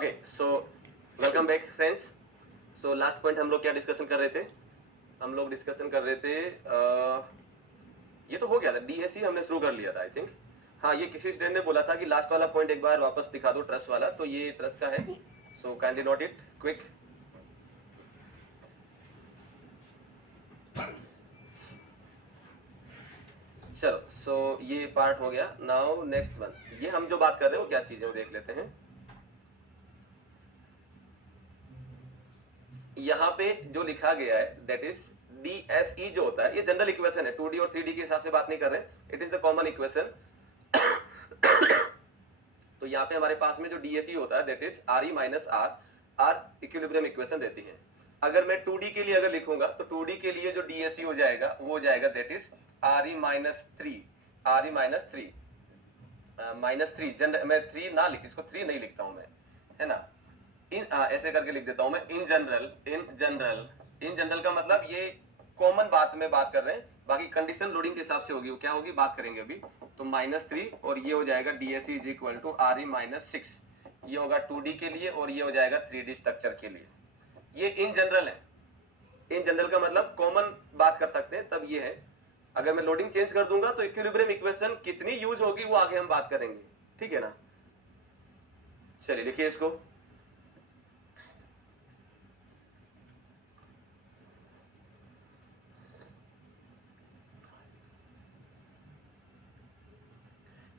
Okay so welcome back friends. So last point हम लोग क्या डिस्कशन कर रहे थे? हम लोग डिस्कशन कर रहे थे ये तो हो गया था, डीएसई हमने शुरू कर लिया था आई थिंक। हाँ, ये किसी स्टूडेंट ने बोला था कि लास्ट वाला पॉइंट एक बार वापस दिखा दो, ट्रस्ट वाला। तो ये ट्रस्ट का है, so kindly note it quick. चलो, सो ये पार्ट हो गया। नाउ नेक्स्ट वन, ये हम जो बात कर रहे हैं वो क्या चीज है वो देख लेते हैं। यहाँ पे जो लिखा गया है दैट इज डीएसई जो होता है, ये जनरल इक्वेशन है, 2D और 3D के हिसाब से बात नहीं कर रहे हैं, it is the common equation. तो यहाँ पे हमारे पास में जो डीएसई होता है that is R E minus R, R equilibrium equation रहती है। अगर मैं 2D के लिए अगर लिखूंगा तो 2D के लिए जो डीएसई हो जाएगा वो हो जाएगा that is R E minus three, are E minus three minus three. मैं 3 ना लिख, इसको 3 नहीं लिखता हूं मैं, है ना। ऐसे करके लिख देता हूं मैं, in general, in general. In general का मतलब ये कॉमन बात में बात कर रहे हैं, बाकी कंडीशन लोडिंग के हिसाब से होगी, वो क्या होगी बात करेंगे अभी। तो -3 और ये हो जाएगा DSE is equal to R E minus 6। ये होगा 2D के लिए और ये हो जाएगा 3D स्ट्रक्चर के लिए। ये इन जनरल है। इन जनरल का मतलब कॉमन बात कर सकते हैं, तब ये है। अगर मैं लोडिंग चेंज कर दूंगा तो इक्विलिब्रियम इक्वेशन कितनी यूज होगी वो आगे हम बात करेंगे, ठीक है ना। चलिए लिखिए इसको।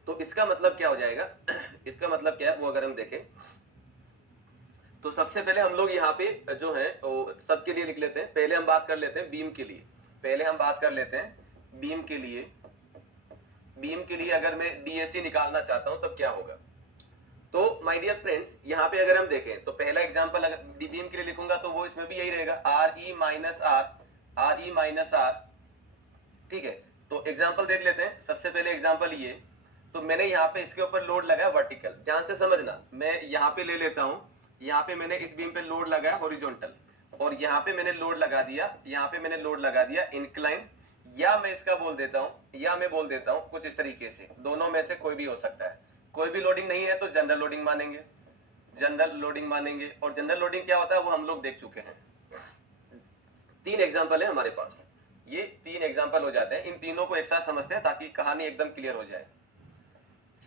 तो इसका मतलब क्या हो जाएगा इसका मतलब क्या है वो अगर हम देखें तो सबसे पहले हम लोग यहाँ पे जो है वो सबके लिए लिख लेते हैं। पहले हम बात कर लेते हैं बीम के लिए, पहले हम बात कर लेते हैं बीम के लिए। बीम के लिए अगर मैं डीएसई निकालना चाहता हूं तब क्या होगा? तो माय डियर फ्रेंड्स, यहाँ पे अगर हम देखें तो पहला एग्जांपल अगर बीम के लिए लिखूंगा तो वो इसमें भी यही रहेगा, R E minus R, R E minus R, ठीक है। तो एग्जांपल देख लेते हैं। सबसे पहले एग्जांपल ये, तो मैंने यहाँ पे इसके ऊपर लोड लगाया वर्टिकल, ध्यान से समझना। मैं यहाँ पे ले लेता हूँ, यहाँ पे मैंने इस बीम पे लोड लगाया हॉरिजॉन्टल, और यहाँ पे मैंने लोड लगा दिया, यहाँ पे मैंने लोड लगा दिया इंक्लाइन, या मैं इसका बोल देता हूँ, या मैं बोल देता हूँ कुछ इस तरीके से, दोनों में से कोई भी हो सकता है। कोई भी लोडिंग नहीं है तो जनरल लोडिंग मानेंगे, जनरल लोडिंग मानेंगे। और जनरल लोडिंग क्या होता है वो हम लोग देख चुके हैं। 3 एग्जाम्पल है हमारे पास, ये 3 एग्जाम्पल हो जाते हैं। इन तीनों को एक साथ समझते हैं ताकि कहानी एकदम क्लियर हो जाए।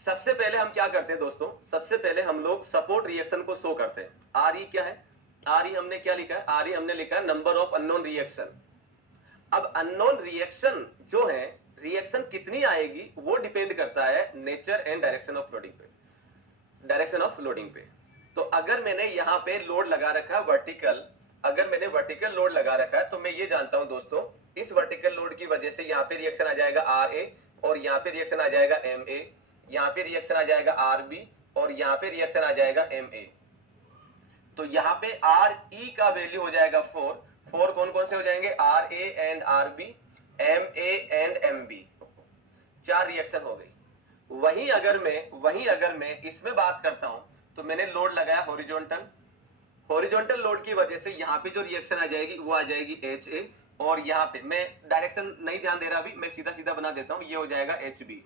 सबसे पहले हम क्या करते हैं दोस्तों, सबसे पहले हम लोग सपोर्ट रिएक्शन को शो करते हैं। आर ई क्या है? आर ई हमने क्या लिखा है? आर ई हमने लिखा है नंबर ऑफ अननोन रिएक्शन। अब अननोन रिएक्शन जो है, रिएक्शन कितनी आएगी वो डिपेंड करता है nature and direction of loading पे, डायरेक्शन ऑफ लोडिंग पे। तो अगर मैंने यहाँ पे लोड लगा रखा है वर्टिकल, अगर मैंने वर्टिकल लोड लगा रखा है तो मैं ये जानता हूं दोस्तों, इस वर्टिकल लोड की वजह से यहाँ पे रिएक्शन आ जाएगा आर ए, और यहाँ पे रिएक्शन आ जाएगा एम ए, यहाँ पे रिएक्शन आ जाएगा आर बी, और यहाँ पे रिएक्शन आ जाएगा एम ए। तो यहाँ पे आर ई का वैल्यू हो जाएगा 4। 4 कौन कौन से हो जाएंगे? R A and R B, M A and M B, 4 reaction हो गई। वहीं अगर मैं इसमें बात करता हूं तो मैंने लोड लगाया हॉरिजॉन्टल, हॉरिजॉन्टल लोड की वजह से यहाँ पे जो रिएक्शन आ जाएगी वो आ जाएगी एच ए, और यहाँ पे मैं डायरेक्शन नहीं ध्यान दे रहा अभी, मैं सीधा सीधा बना देता हूँ, ये हो जाएगा H B,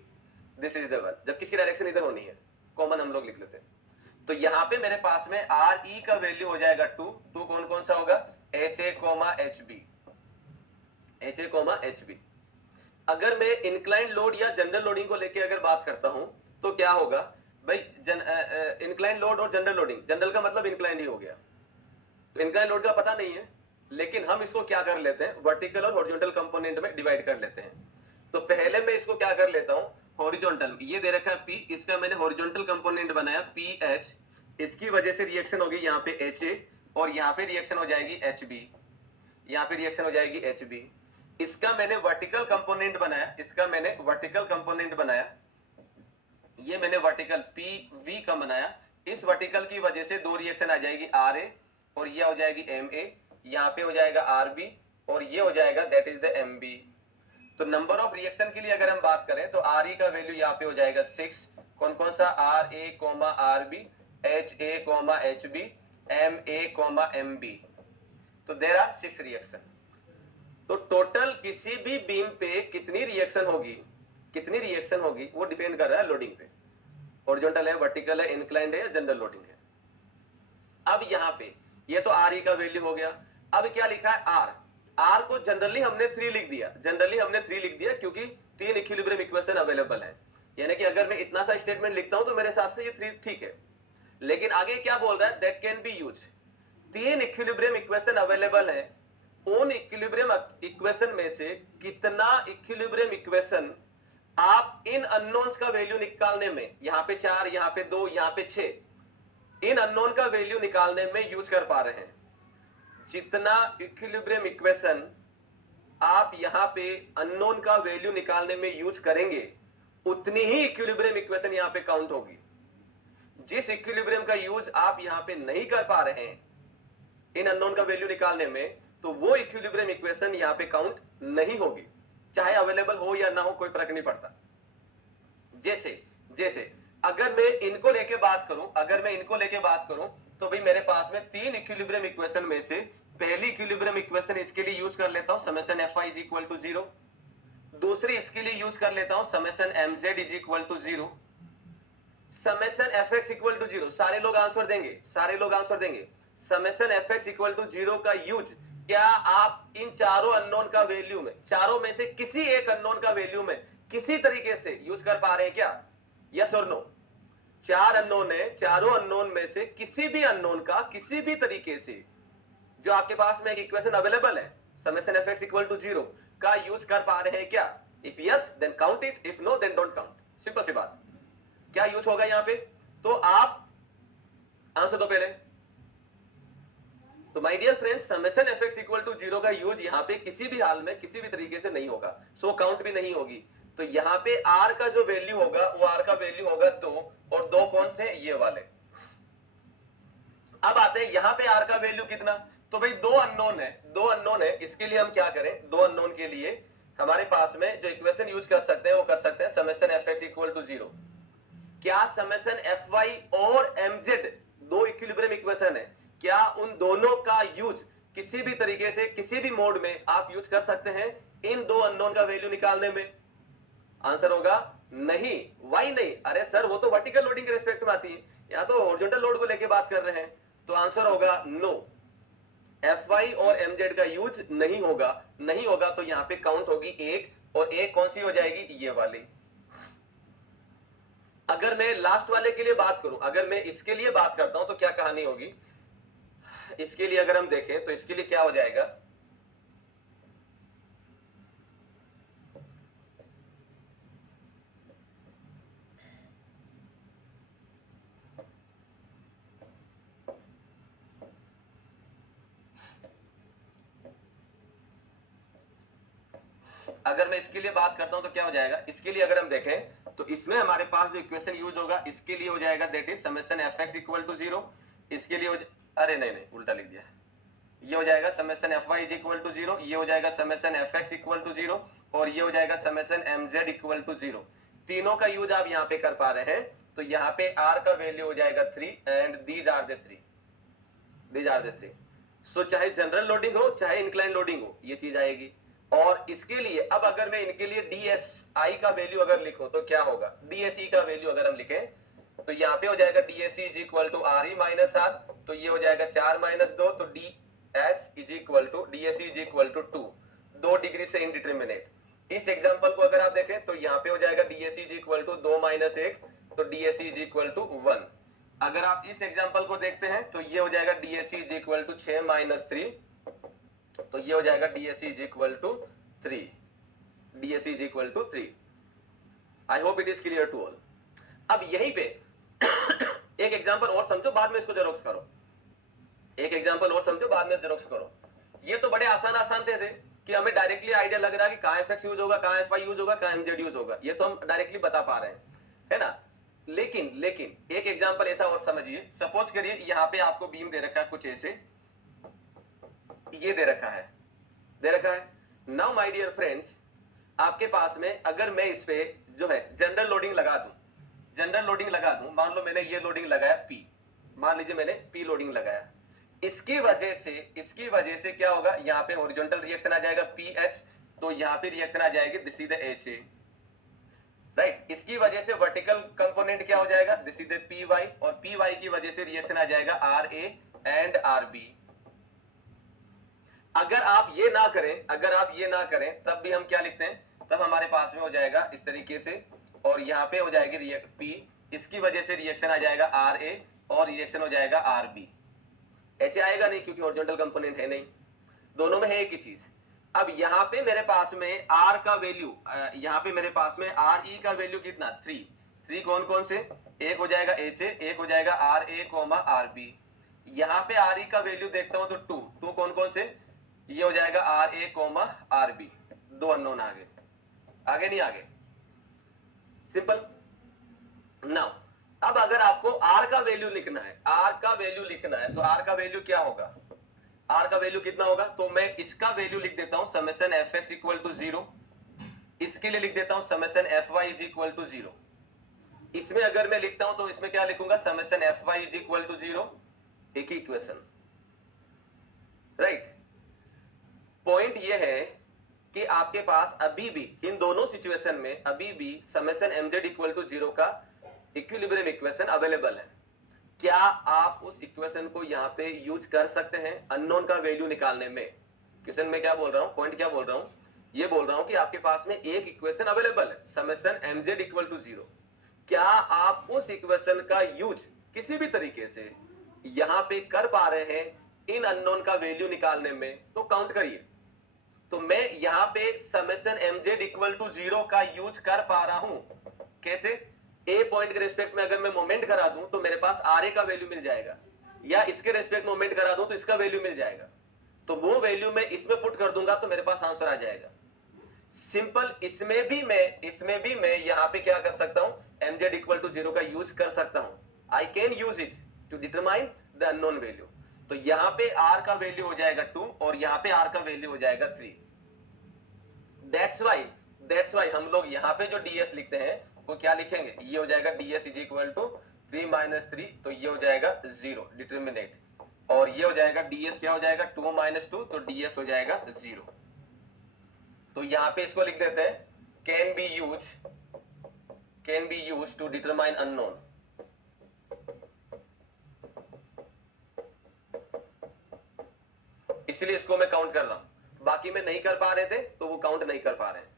this is the one, जबकि इसकी डायरेक्शन इधर होनी है, कॉमन हम लोग लिख लेते हैं। तो यहाँ पे मेरे पास में आर ई का वैल्यू हो जाएगा 2। 2 कौन कौन सा होगा? H A comma H B, H A comma H B. अगर मैं इंक्लाइन लोड या जनरल लोडिंग को लेके अगर बात करता हूं तो क्या होगा भाई? इंक्लाइन लोड और जनरल लोडिंग, जनरल का मतलब इंक्लाइन ही हो गया, तो इंक्लाइन लोड का पता नहीं है, लेकिन हम इसको क्या कर लेते हैं, वर्टिकल और हॉरिजॉन्टल कंपोनेंट में डिवाइड कर लेते हैं। तो पहले मैं इसको क्या कर लेता हूं, हॉरिजॉन्टल, ये दे रखा है P, इसका मैंने हॉरिजॉन्टल कंपोनेंट बनाया PH, इसकी वजह से रिएक्शन होगी यहाँ पे HA, और यहाँ पे रिएक्शन हो जाएगी HB, यहाँ पे रिएक्शन हो जाएगी HB। इसका मैंने वर्टिकल कंपोनेंट बनाया, इसका मैंने वर्टिकल कंपोनेंट बनाया, ये मैंने वर्टिकल PV का बनाया। इस वर्टिकल की वजह से 2 रिएक्शन आ जाएगी RA, और ये हो जाएगी MA, यहाँ पे हो जाएगा RB, और ये हो जाएगा दैट इज द MB। तो नंबर ऑफ रिएक्शन के लिए अगर हम बात करें तो RE का वैल्यू यहाँ पे हो जाएगा 6। कौन कौन सा? RA, RB, HA, HB, MA, MB। तो देयर आर 6 रिएक्शन। तो टोटल किसी भी बीम पे कितनी रिएक्शन होगी, कितनी रिएक्शन होगी वो डिपेंड कर रहा है लोडिंग पे, हॉरिजॉन्टल है, वर्टिकल है, इंक्लाइंड है या जनरल लोडिंग है। अब यहाँ पे ये तो आर ई का वैल्यू हो गया। अब क्या लिखा है आर, आर को जनरली हमने 3 लिख दिया, जनरली हमने 3 लिख दिया क्योंकि 3 इक्विलिब्रियम इक्वेशन अवेलेबल है, यानी कि अगर मैं इतना सा स्टेटमेंट लिखता हूं तो मेरे हिसाब से ये 3 ठीक है। लेकिन आगे क्या बोल रहा है, that can be use, 3 equilibrium equation available है, उन इक्विलिब्रियम इक्वेशन में से कितना इक्विलिब्रियम इक्वेशन आप इन अननोन्स का वैल्यू निकालने में, यहां पे 4, यहां पे 2, यहां पे 6, इन अननोन का वैल्यू निकालने में यूज कर पा रहे हैं। जितना इक्विलिब्रियम इक्वेशन आप यहां पे अननोन का वैल्यू निकालने में यूज करेंगे, उतनी ही इक्विलिब्रियम इक्वेशन यहां पे काउंट होगी। जिस इक्विलिब्रियम का यूज आप यहां पे नहीं कर पा रहे हैं इन अननोन का वैल्यू निकालने में, तो वो इक्विलिब्रियम इक्वेशन यहां पे काउंट नहीं होगी, चाहे अवेलेबल हो या ना हो, कोई फर्क नहीं पड़ता। जैसे जैसे अगर मैं इनको लेके बात करूं, अगर मैं इनको लेके बात करूं, तो भाई मेरे पास में 3 इक्विलिब्रियम इक्वेशन में से पहली इक्विलिब्रियम इक्वेशन इसके लिए यूज कर लेता हूं summation Fy is equal to 0, दूसरी इसके लिए यूज कर लेता हूं summation Mz is equal to 0, summation Fx equal to 0। सारे लोग आंसर देंगे, सारे लोग आंसर देंगे। समेशन Fx इक्वल टू 0 का यूज क्या आप इन चारों अननोन का वैल्यू में, चारों में से किसी एक अननोन का वैल्यू में किसी तरीके से यूज कर पा रहे हैं क्या? यस और नो? 4 अननोन है, चारों अननोन में से किसी भी अननोन का किसी भी तरीके से जो आपके पास में एक इक्वेशन अवेलेबल है समेशन Fx इक्वल टू 0 का यूज कर पा रहे हैं क्या? If yes then count it, if no then don't count. Simple सी बात। क्या यूज होगा यहां पे? तो आप आंसर दो पहले। तो my dear friends, summation Fx equal to 0 का यूज यहां पे किसी भी हाल में किसी भी तरीके से नहीं होगा, सो काउंट भी नहीं होगी। तो यहां पे r का जो वैल्यू होगा वो r का वैल्यू होगा 2, और 2 कौन से? ये वाले। अब आते हैं यहां पे r का वैल्यू कितना? तो भाई 2 अननोन है, 2 अननोन है, इसके लिए हम क्या करें? 2 अननोन के लिए हमारे पास में जो इक्वेशन यूज कर सकते हैं वो कर सकते हैं समेशन Fx इक्वल टू 0। क्या समेशन Fy और Mz दो इक्विलिब्रियम इक्वेशन है, क्या उन दोनों का यूज किसी भी तरीके से किसी भी मोड में आप यूज कर सकते हैं इन दो अननोन का वैल्यू निकालने में? आंसर होगा नहीं। वाई नहीं? अरे सर वो तो वर्टिकल लोडिंग के रेस्पेक्ट में आती है, या तो हॉरिजॉन्टल लोड को लेके बात कर रहे हैं। तो आंसर होगा नो, Fy और Mz का यूज नहीं होगा। नहीं होगा तो यहां पे काउंट होगी 1, और 1 कौन सी हो जाएगी? ये वाली। अगर मैं लास्ट वाले के लिए बात करूं, अगर मैं इसके लिए बात करता हूं तो क्या कहानी होगी? इसके लिए अगर हम देखें तो इसके लिए क्या हो जाएगा? अगर मैं इसके लिए बात करता हूं तो क्या हो जाएगा? इसके लिए अगर हम देखें तो इसमें हमारे पास जो इक्वेशन यूज होगा इसके लिए हो जाएगा that is summation Fx equal to 0। इसके लिए अरे नहीं उल्टा लिख दिया। ये हो जाएगा summation Fy is equal to 0, ये हो जाएगा समेशन Fx इक्वल टू 0, और ये हो जाएगा समेशन Mz इक्वल टू 0। तीनों का यूज आप यहाँ पे कर पा रहे हैं। तो यहाँ पे r का वैल्यू हो जाएगा 3 एंड दीज आर द 3। सो चाहे जनरल लोडिंग हो चाहे इंक्लाइन लोडिंग हो, ये चीज आएगी। और इसके लिए अब अगर मैं इनके लिए DSI का वैल्यू अगर लिखूं तो क्या होगा? DSE का वैल्यू अगर हम लिखें तो यहाँ पे हो जाएगा DSE is equal to RE minus R, तो ये हो जाएगा 4 माइनस 2, तो DS is equal to DSE is equal to 2 degree से इनडिटरमिनेट। इस एग्जांपल को अगर आप देखें तो यहाँ पे हो जाएगा DSE is equal to 2 minus 1, तो DSE इज इक्वल टू 1। अगर आप इस एग्जांपल को देखते हैं तो ये हो जाएगा DSE is equal to 6 minus 3, तो ये हो जाएगा DSE is equal to 3। DSE is equal to 3। I hope it is clear to all. अब यहीं पे एक एग्जांपल और समझो, बाद में इसको जेरोक्स करो। एक एग्जांपल और समझो, बाद में जेरोक्स करो। ये तो बड़े आसान थे कि हमें डायरेक्टली आइडिया लग रहा है कि कहां Fx यूज होगा, कहां Fy यूज होगा, कहां Mz यूज होगा, ये तो हम डायरेक्टली बता पा रहे हैं, है ना? लेकिन एक एग्जांपल ऐसा और समझिए। सपोज करिए यहाँ पे आपको बीम दे रखा है कुछ ऐसे, ये दे रखा है। नाउ माय डियर फ्रेंड्स, आपके पास में अगर मैं इस पे जो है जनरल लोडिंग लगा दूं, मान लो मैंने ये लोडिंग लगाया P, मान लीजिए मैंने P लोडिंग लगाया, इसकी वजह से क्या होगा? यहाँ पे हॉरिजॉन्टल रिएक्शन आ जाएगा PH, तो यहाँ पे रिएक्शन आ जाएगी this is the HA, right? इसकी वजह से वर्टिकल कंपोनेंट क्या हो जाएगा? दिस इज द PY, और PY की वजह से रिएक्शन आ जाएगा RA एंड आर बी। अगर आप ये ना करें, अगर आप ये ना करें तब भी हम क्या लिखते हैं, तब हमारे पास में हो जाएगा इस तरीके से, और यहाँ पे हो जाएगी रिएक्ट पी, इसकी वजह से रिएक्शन आ जाएगा आर ए, और रिएक्शन हो जाएगा आर बी। एच आएगा नहीं क्योंकि हॉरिजॉन्टल कंपोनेंट है नहीं, दोनों में है एक ही चीज। अब यहाँ पे मेरे पास में आर का वैल्यू, यहाँ पे मेरे पास में आर ई का वैल्यू कितना, 3। 3 कौन कौन से, एक हो जाएगा एच ए, एक हो जाएगा R A comma R B. यहाँ पे आर ई का वैल्यू देखता हूं तो 2, 2 कौन कौन से, ये हो जाएगा R A comma R B. 2 unknown आगे, आगे नहीं आगे, सिंपल। नाउ अब अगर आपको आर का वैल्यू लिखना है, आर का वैल्यू लिखना है, तो आर का वैल्यू क्या होगा, आर का वैल्यू कितना होगा, तो मैं इसका वैल्यू लिख देता हूं summation F X equal to 0, इसके लिए लिख देता हूं summation F Y is equal to 0। इसमें अगर मैं लिखता हूं तो इसमें क्या लिखूंगा, summation F Y is equal to 0, एक ही इक्वेशन, राइट। पॉइंट ये है कि आपके पास अभी भी इन दोनों सिचुएशन में अभी भी समेशन mz इक्वल टू 0 का इक्विलिब्रियम इक्वेशन अवेलेबल है। क्या आप उस इक्वेशन को यहाँ पे यूज कर सकते हैं अननोन का वैल्यू निकालने में? क्वेश्चन में क्या बोल रहा हूं, पॉइंट क्या बोल रहा हूं, ये बोल रहा हूं कि आपके पास में एक इक्वेशन अवेलेबल है समेशन mz इक्वल टू 0। क्या आप उस इक्वेशन का यूज किसी भी तरीके से यहां पे कर पा रहे हैं इन अननोन का वैल्यू निकालने में? तो काउंट करिए। तो मैं यहां पे समेशन mz इक्वल टू 0 का यूज कर पा रहा हूं, कैसे, ए पॉइंट के रेस्पेक्ट में अगर मैं मोमेंट करा दूं तो मेरे पास आर ए का वैल्यू मिल जाएगा, या इसके रेस्पेक्ट में मोमेंट करा दूं तो इसका वैल्यू मिल जाएगा, तो वो वैल्यू मैं इसमें पुट कर दूंगा तो मेरे पास आंसर आ जाएगा, सिंपल। इसमें भी मैं यहां पे क्या कर सकता हूं, mz इक्वल टू 0 का यूज कर सकता हूं, I can use it to determine the unknown value. तो यहां पे r का वैल्यू हो जाएगा 2 और यहां पे r का वैल्यू हो जाएगा 3। दैट्स वाई हम लोग यहां पे जो ds लिखते हैं वो क्या लिखेंगे, ये हो जाएगा ds is equal to 3 minus 3, तो ये हो जाएगा 0 डिटर्मिनेट, और ये हो जाएगा ds क्या हो जाएगा 2 माइनस 2, तो ds हो जाएगा 0। तो यहां पे इसको लिख देते हैं can be use to determine unknown. इसलिए इसको मैं काउंट कर रहा हूं, बाकी में नहीं कर पा रहे थे तो वो काउंट नहीं कर पा रहे हैं,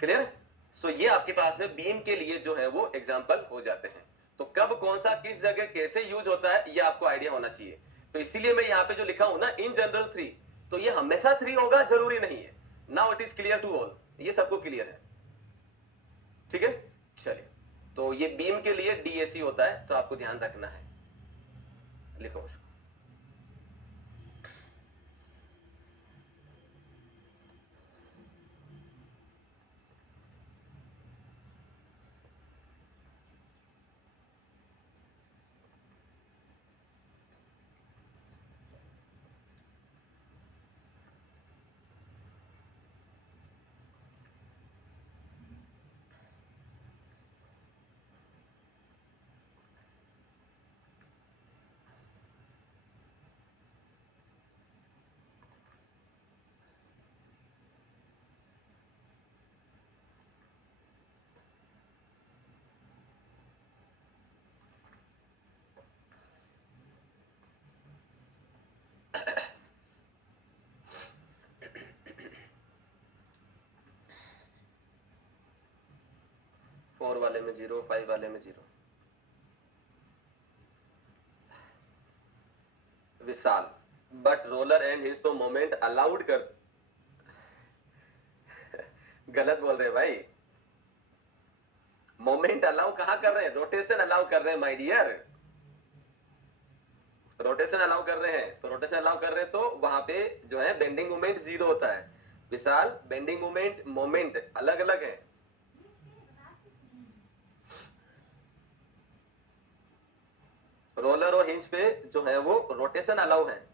क्लियर। सो ये आपके पास में बीम के लिए जो है वो एग्जांपल हो जाते हैं। तो कब कौन सा किस जगह कैसे यूज होता है ये आपको आइडिया होना चाहिए। तो इसीलिए मैं यहां पे जो लिखा हूं ना इन जनरल 3, तो ये हमेशा 3 होगा जरूरी नहीं है। Now it is clear to all, ये सबको क्लियर है, ठीक है। चलिए, तो ये बीम के लिए डीएसी होता है, तो आपको ध्यान रखना है, लिखो उसको। फोर वाले में 0, 5 वाले में 0। विशाल, बट रोलर एंड हिज तो मोमेंट अलाउड कर गलत बोल रहे भाई, मोमेंट अलाउ कहां कर रहे हैं, रोटेशन अलाउ कर रहे हैं माय डियर, रोटेशन अलाउ कर रहे हैं। तो रोटेशन अलाउ कर रहे हैं तो वहां पे जो है बेंडिंग मोमेंट 0 होता है। विशाल, बेंडिंग मोमेंट अलग अलग है। रोलर और हिंज पे जो है वो रोटेशन अलाउ है।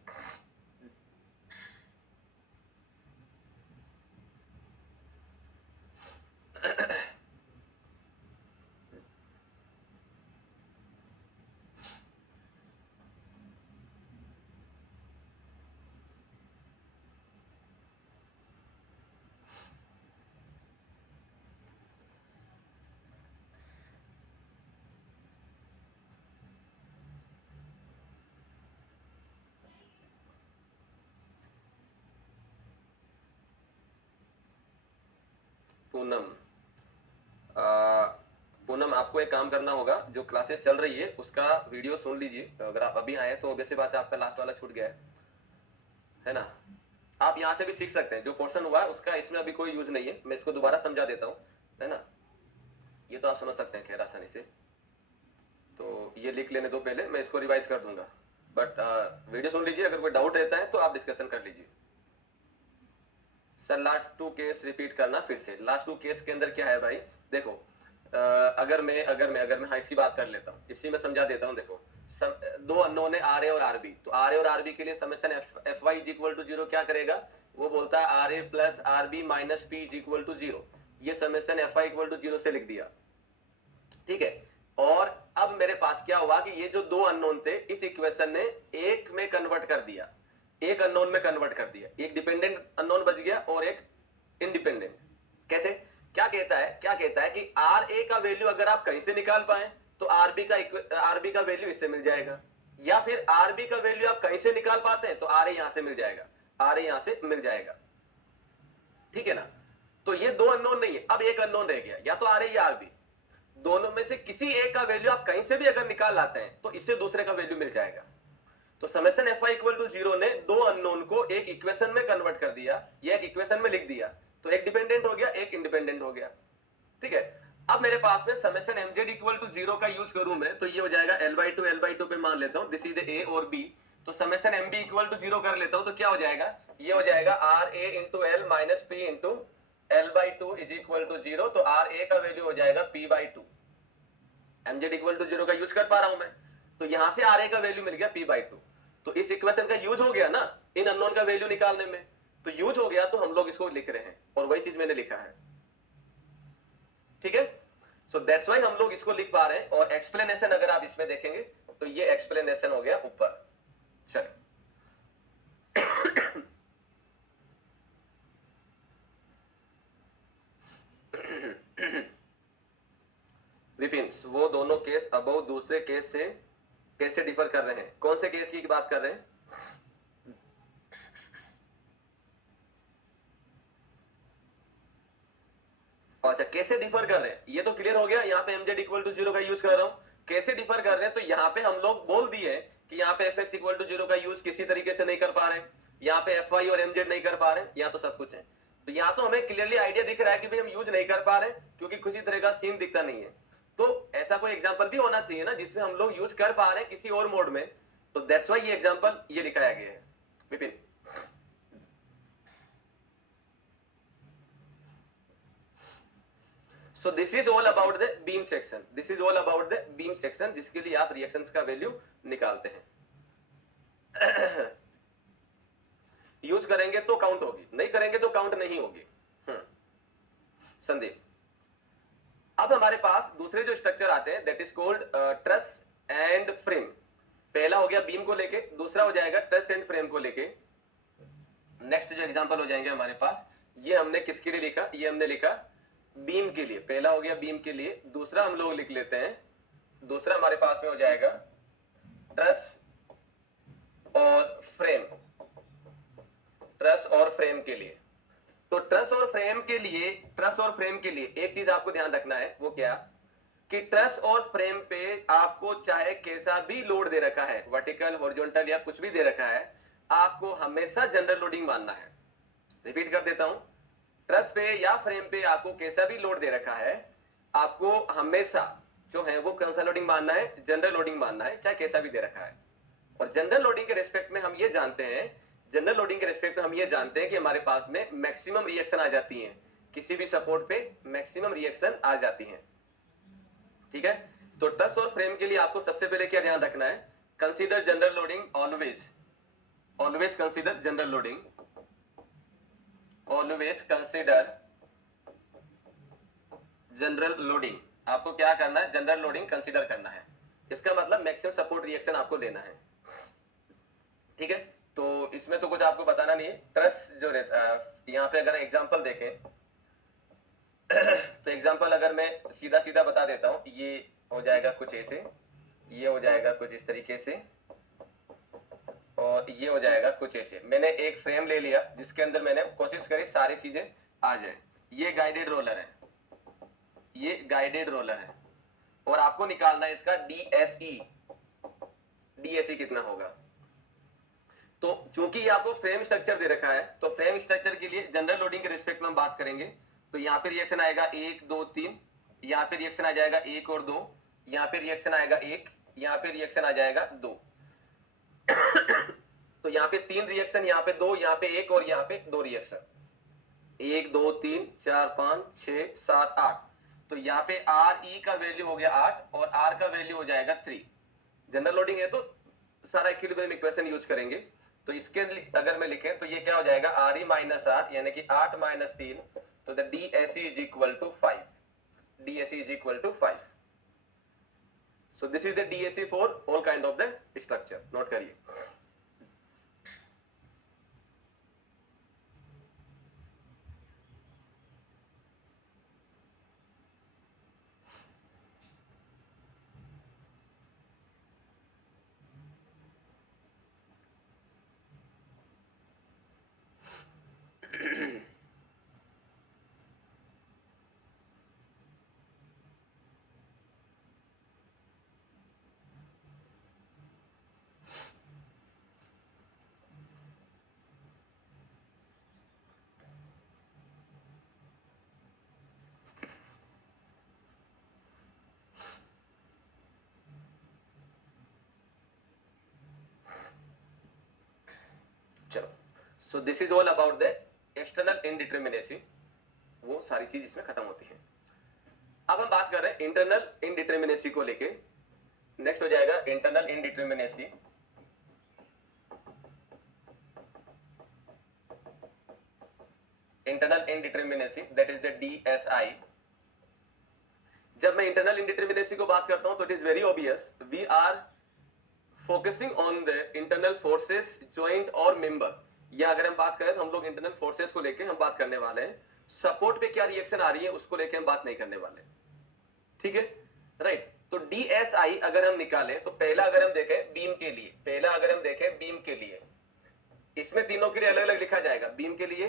पूनम, पूनम आपको एक काम करना होगा, जो क्लासेस चल रही है उसका वीडियो सुन लीजिए। अगर आप अभी आए तो ऑब्वियसली बात है आपका लास्ट वाला छूट गया है ना। आप यहाँ से भी सीख सकते हैं, जो पोर्शन हुआ है उसका इसमें अभी कोई यूज नहीं है, मैं इसको दोबारा समझा देता हूँ, है ना। ये तो आप समझ सकते हैं खैर आसानी से, तो ये लिख लेने दो पहले, मैं इसको रिवाइज कर दूंगा। बट वीडियो सुन लीजिए, अगर कोई डाउट रहता है तो आप डिस्कशन कर लीजिए। सर लास्ट 2 केस रिपीट करना फिर से। लास्ट 2 केस के अंदर क्या है भाई, देखो अगर मैं हाँ इसकी बात कर लेता हूँ, इसी में समझा देता हूँ। देखो दो अननोन है आर ए और आर बी, तो आर ए और आर बी के लिए summation F Y is equal to 0 क्या करेगा, वो बोलता है R A plus R B minus P is equal to 0। ये summation F Y equal to 0 से लिख दिया, ठीक है। और अब मेरे पास क्या हुआ कि ये जो दो अननोन थे इस इक्वेशन ने एक में कन्वर्ट कर दिया, एक अननोन में कन्वर्ट कर दिया, एक डिपेंडेंट अननोन बच गया और एक इंडिपेंडेंट। कैसे, क्या कहता है कि आर ए का वैल्यू अगर आप कहीं से निकाल पाए तो आरबी का वैल्यू इससे मिल जाएगा, या फिर आरबी का वैल्यू आप कहीं से निकाल पाते हैं तो आर ए यहां से मिल जाएगा, आर ए यहां से मिल जाएगा, ठीक है ना। तो ये दो अननोन नहीं है, अब एक अननोन रह गया, या तो आर ए या आरबी, दोनों में से किसी एक का वैल्यू आप कहीं से भी अगर निकाल लाते हैं तो इससे दूसरे का वैल्यू मिल जाएगा। तो summation F Y equal to 0 ने दो अननोन को एक इक्वेशन में कन्वर्ट कर दिया, या एक इक्वेशन में लिख दिया, तो एक डिपेंडेंट हो गया एक इंडिपेंडेंट हो गया, ठीक है। अब मेरे पास में समेशन mz इक्वल टू 0 का यूज करूं मैं, तो ये हो जाएगा l/2 पे मान लेता हूं, दिस इज a और b, तो समेशन mb इक्वल टू 0 कर लेता हूं, तो क्या हो जाएगा, ये हो जाएगा ra into L minus P into l/2 is equal to 0, तो ra का वैल्यू हो जाएगा p/2। mz इक्वल टू 0 का यूज कर पा रहा हूं मैं, तो यहां से ra का वैल्यू मिल गया p/2, तो इस इक्वेशन का यूज हो गया ना इन अननोन का वैल्यू निकालने में, तो यूज हो गया, तो हम लोग इसको लिख रहे हैं और वही चीज मैंने लिखा है, ठीक है। सो दैट्स व्हाई हम लोग इसको लिख पा रहे हैं, और एक्सप्लेनेशन अगर आप इसमें देखेंगे तो ये एक्सप्लेनेशन हो गया ऊपर। चलिए विपिन, वो दोनों केस अबव दूसरे केस से कैसे डिफर कर रहे हैं, कौन से केस की बात कर रहे हैं। अच्छा कैसे डिफर कर रहे हैं, ये तो क्लियर हो गया, यहाँ पे mz इक्वल टू 0 का यूज कर रहा हूं, कैसे डिफर कर रहे हैं, तो यहाँ पे हम लोग बोल दिए कि यहाँ पे fx इक्वल टू 0 का यूज किसी तरीके से नहीं कर पा रहे, यहाँ पे fy और mz नहीं कर पा रहे, यहाँ तो सब कुछ है, तो यहाँ तो हमें क्लियरली आइडिया दिख रहा है कि भाई हम यूज नहीं कर पा रहे क्योंकि किसी तरह का सीन दिखता नहीं है। तो ऐसा कोई एग्जाम्पल भी होना चाहिए ना जिसमें हम लोग यूज कर पा रहे हैं किसी और मोड में, तो दैट्स व्हाई ये एग्जाम्पल ये दिखाया गया है Vipin. So this is all about the beam section. This is all about the beam section जिसके लिए आप रिएक्शंस का वैल्यू निकालते हैं। यूज करेंगे तो काउंट होगी, नहीं करेंगे तो काउंट नहीं होगी। संदीप, अब हमारे पास दूसरे जो स्ट्रक्चर आते हैं that is called truss and frame. पहला हो गया बीम को लेके, दूसरा हो जाएगा ट्रस एंड फ्रेम को लेके। नेक्स्ट जो एग्जांपल हो जाएंगे हमारे पास, ये हमने किसके लिए लिखा, ये हमने लिखा बीम के लिए, पहला हो गया बीम के लिए, दूसरा हम लोग लिख लेते हैं, दूसरा हमारे पास में हो जाएगा ट्रस और फ्रेम, ट्रस और फ्रेम के लिए। तो ट्रस और फ्रेम के लिए एक चीज आपको ध्यान रखना है, वो क्या कि ट्रस और फ्रेम पे आपको चाहे कैसा भी लोड दे रखा है, वर्टिकल हॉरिजॉन्टल या कुछ भी दे रखा है, आपको हमेशा जनरल लोडिंग मानना है। रिपीट कर देता हूं, ट्रस पे या फ्रेम पे आपको कैसा भी लोड दे रखा है, आपको हमेशा जो है वो कौन सा लोडिंग मानना है, जनरल लोडिंग मानना है, चाहे कैसा भी दे रखा है। और जनरल लोडिंग के रेस्पेक्ट में हम ये जानते हैं कि हमारे पास में मैक्सिमम रिएक्शन आ जाती है, किसी भी सपोर्ट पे मैक्सिमम रिएक्शन आ जाती है, ठीक है। तो ट्रस और फ्रेम के लिए आपको सबसे पहले क्या ध्यान रखना है, consider general loading, always consider general loading, always consider general loading. आपको क्या करना है, जनरल लोडिंग कंसीडर करना है, इसका मतलब मैक्सिमम सपोर्ट रिएक्शन आपको लेना है, ठीक है। तो इसमें तो कुछ आपको बताना नहीं है। ट्रस जो रहता है, यहाँ पे अगर एग्जांपल देखें तो एग्जांपल अगर मैं सीधा सीधा बता देता हूं, ये हो जाएगा कुछ ऐसे, ये हो जाएगा कुछ इस तरीके से, और ये हो जाएगा कुछ ऐसे। मैंने एक फ्रेम ले लिया जिसके अंदर मैंने कोशिश करी सारी चीजें आ जाए, ये गाइडेड रोलर है, ये गाइडेड रोलर है, और आपको निकालना है इसका डीएसई। डीएसई कितना होगा? तो चूंकि ये आपको फ्रेम स्ट्रक्चर दे रखा है, तो फ्रेम स्ट्रक्चर के लिए जनरल लोडिंग के रिस्पेक्ट में हम बात करेंगे। तो यहाँ पे रिएक्शन आएगा 1 2 3, यहाँ पे रिएक्शन आ जाएगा 1 और 2, यहाँ पे रिएक्शन आएगा 1, यहाँ पे रिएक्शन आ जाएगा 2। तो यहाँ पे 3 रिएक्शन, यहाँ पे 2, यहाँ पे 1 और यहाँ पे 2 रिएक्शन। 1 2 3 4 5 6 7 8। तो यहाँ पे आर ई का वैल्यू हो गया 8 और आर का वैल्यू हो जाएगा 3। जनरल लोडिंग है तो सारा इक्विलिब्रियम इक्वेशन यूज करेंगे। तो इसके अगर मैं लिखें तो ये क्या हो जाएगा, आर ई माइनस आर, यानी कि 8 माइनस 3, तो the DSE is equal to 5। DSE is equal to 5। So this is the DSE for all kind of the structure. Note करिए। चलो, so this is all about the external indeterminacy. वो सारी चीज इसमें खत्म होती है। अब हम बात कर रहे हैं इंटरनल इनडिटरमिनेसी को लेके। नेक्स्ट हो जाएगा internal indeterminacy. Internal indeterminacy, that is the DSI. जब मैं इंटरनल इनडिटरमिनेसी को बात करता हूं तो it is very obvious, we are focusing on the internal forces joint और मेंबर। या अगर हम बात करें तो हम लोग इंटरनल फोर्सेस को लेके हम बात करने वाले हैं। सपोर्ट पे क्या रिएक्शन आ रही है उसको लेके हम बात नहीं करने वाले। ठीक है, राइट। तो डीएसआई अगर हम निकालें तो पहला अगर हम देखें बीम के लिए, पहला अगर हम देखें बीम के लिए, इसमें तीनों के लिए अलग अलग लिखा जाएगा। बीम के लिए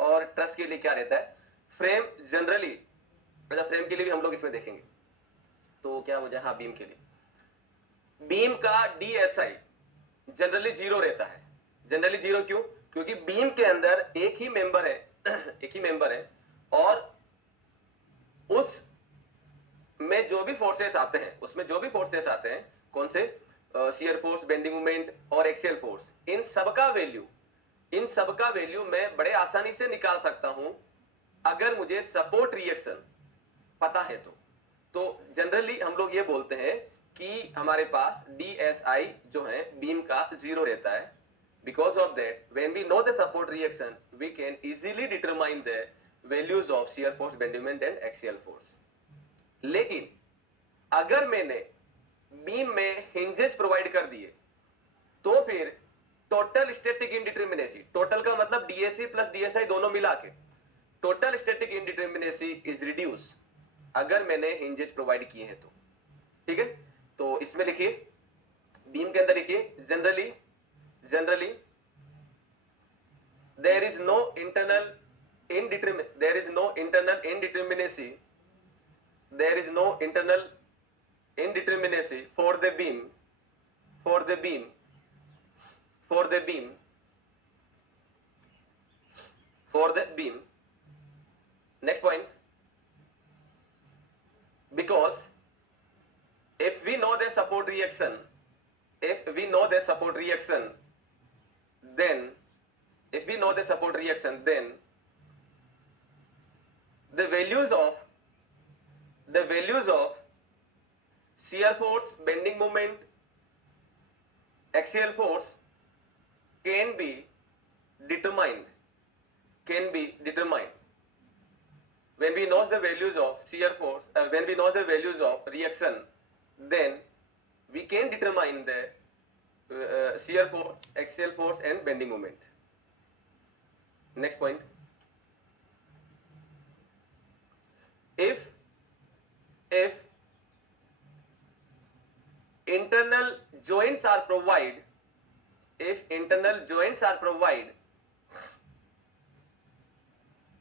और ट्रस के लिए क्या रहता है, फ्रेम जनरली, मतलब फ्रेम के लिए भी हम लोग इसमें देखेंगे। तो क्या हो जाए, हाँ बीम के लिए, बीम का डीएसआई जनरली 0 रहता है। जनरली 0 क्यों? क्योंकि बीम के अंदर एक ही मेंबर है एक ही मेंबर है, और उस में जो भी फोर्सेस आते हैं, उसमें जो भी फोर्सेस आते हैं, कौन से, शियर फोर्स, बेंडिंग मोमेंट और एक्सियल फोर्स, इन सबका वैल्यू मैं बड़े आसानी से निकाल सकता हूं अगर मुझे सपोर्ट रिएक्शन पता है। तो जनरली हम लोग ये बोलते हैं कि हमारे पास डीएसआई जो है बीम का 0 रहता है। Because of that when we know the support reaction we can easily determine the values of shear force, bending moment and axial force. लेकिन अगर मैंने बीम में हिंजेस प्रोवाइड कर दिए तो फिर टोटल स्टैटिक इनडिटरमिनेसी, टोटल का मतलब डीएसई प्लस डीएसआई दोनों मिला के, टोटल स्टैटिक इनडिटरमिनेसी इज रिड्यूस अगर मैंने हिंजेस प्रोवाइड किए हैं तो। ठीक है, तो इसमें लिखिए, बीम के अंदर लिखिए, generally there is no internal indeterminacy for the beam. Next point, because if we know the support reaction, then the values of shear force, bending moment, axial force can be determined. When we know the values of shear force, when we know the values of reaction, then we can determine the shear force, axial force and bending moment. Next point, if internal joints are provided,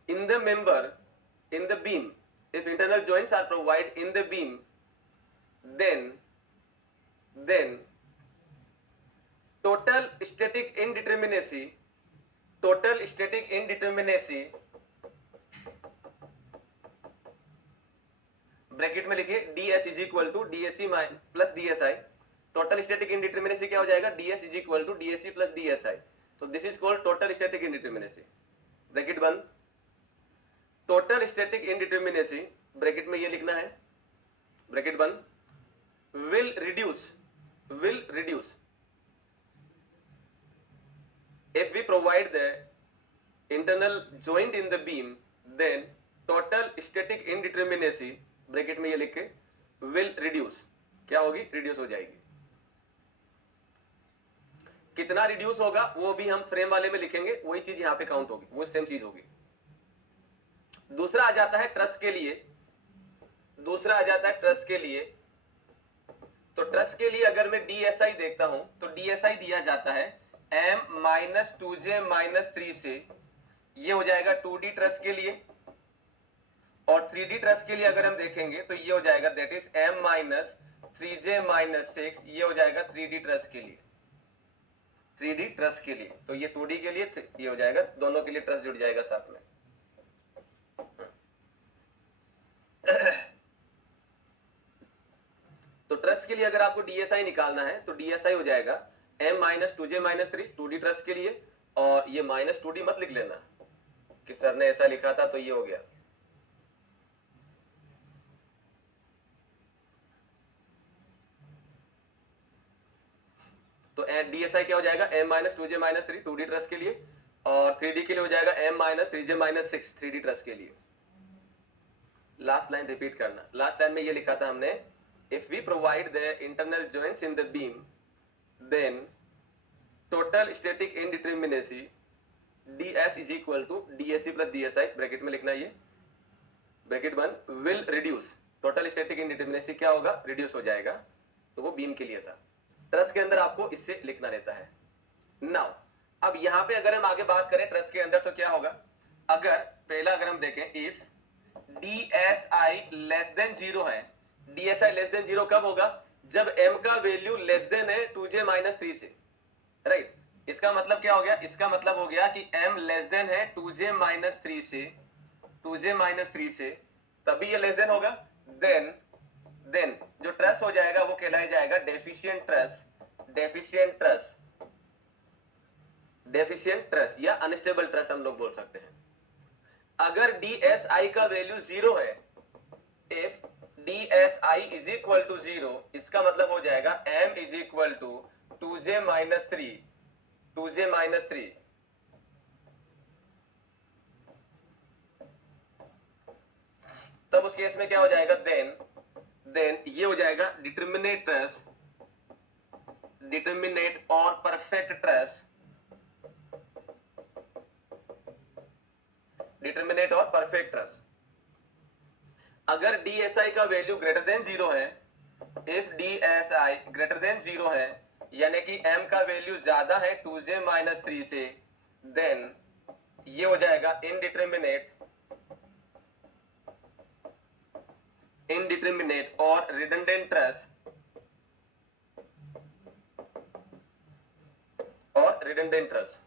in the member in the beam, if internal joints are provided in the beam, then total static indeterminacy bracket में लिखिए ds is equal to DSC plus DSI। Total static indeterminacy क्या हो जाएगा, ds is equal to DSC plus DSI। तो this is called total static indeterminacy, bracket बंद। Total static indeterminacy bracket में ये लिखना है, ब्रैकेट बंद, will reduce if we provide the internal joint in the beam, then total static indeterminacy bracket में ये लिख के will reduce, क्या होगी, रिड्यूस हो जाएगी। कितना रिड्यूस होगा वो भी हम फ्रेम वाले में लिखेंगे, वही चीज यहां पे काउंट होगी, वो सेम चीज होगी। दूसरा आ जाता है ट्रस के लिए, तो ट्रस के लिए अगर मैं DSI देखता हूं तो DSI दिया जाता है M-2J-3 से, ये हो जाएगा 2D ट्रस के लिए। और 3D ट्रस के लिए अगर हम देखेंगे तो ये हो जाएगा दैट इज M-3J-6, ये हो जाएगा 3D ट्रस के लिए, 3D ट्रस के लिए। तो ये 2D के लिए ये हो जाएगा, दोनों के लिए ट्रस जुड़ जाएगा साथ में। तो ट्रस के लिए अगर आपको DSI निकालना है तो DSI हो जाएगा M-2J-3 2D ट्रस के लिए, और ये -2D मत लिख लेना कि सर ने ऐसा लिखा था तो ये हो गया। तो DSI क्या हो जाएगा M-2J-3 2D ट्रस के लिए, और 3D के लिए हो जाएगा M-3J-6 3D ट्रस के लिए। लास्ट लाइन रिपीट करना, लास्ट लाइन में ये लिखा था हमने, if we provide the internal joints in the beam, then total static indeterminacy ds is equal to DSC plus DSI, bracket में लिखना, ये ब्रैकेट बंद, will reduce, total static indeterminacy क्या होगा, रिड्यूस हो जाएगा। तो वो बीम के लिए था। ट्रस के अंदर आपको इससे लिखना रहता है। नाउ अब यहां पे अगर हम आगे बात करें ट्रस के अंदर तो क्या होगा, अगर पहला अगर हम देखें, इफ DSI लेस देन 0 है, DSI लेस देन 0 कब होगा, जब m का वैल्यू लेस देन है 2J-3 से, राइट। इसका मतलब क्या हो गया, इसका मतलब हो गया कि m लेस देन है 2J-3 से, तभी ये लेस देन होगा। देन जो ट्रस हो जाएगा वो कहलाया जाएगा डेफिशिएंट ट्रस या अनस्टेबल ट्रस हम लोग बोल सकते हैं। अगर DSI का वैल्यू 0 है, if DSI is equal to 0, इसका मतलब हो जाएगा M is equal to 2J-3, तब उस केस में क्या हो जाएगा, देन ये हो जाएगा डिटरमिनेट और परफेक्ट ट्रस, अगर DSI का वैल्यू ग्रेटर देन 0 है, इफ DSI ग्रेटर देन 0 है, यानी कि m का वैल्यू ज्यादा है 2J-3 से, देन ये हो जाएगा इनडिटरमिनेट और रिडंडेंट ट्रस,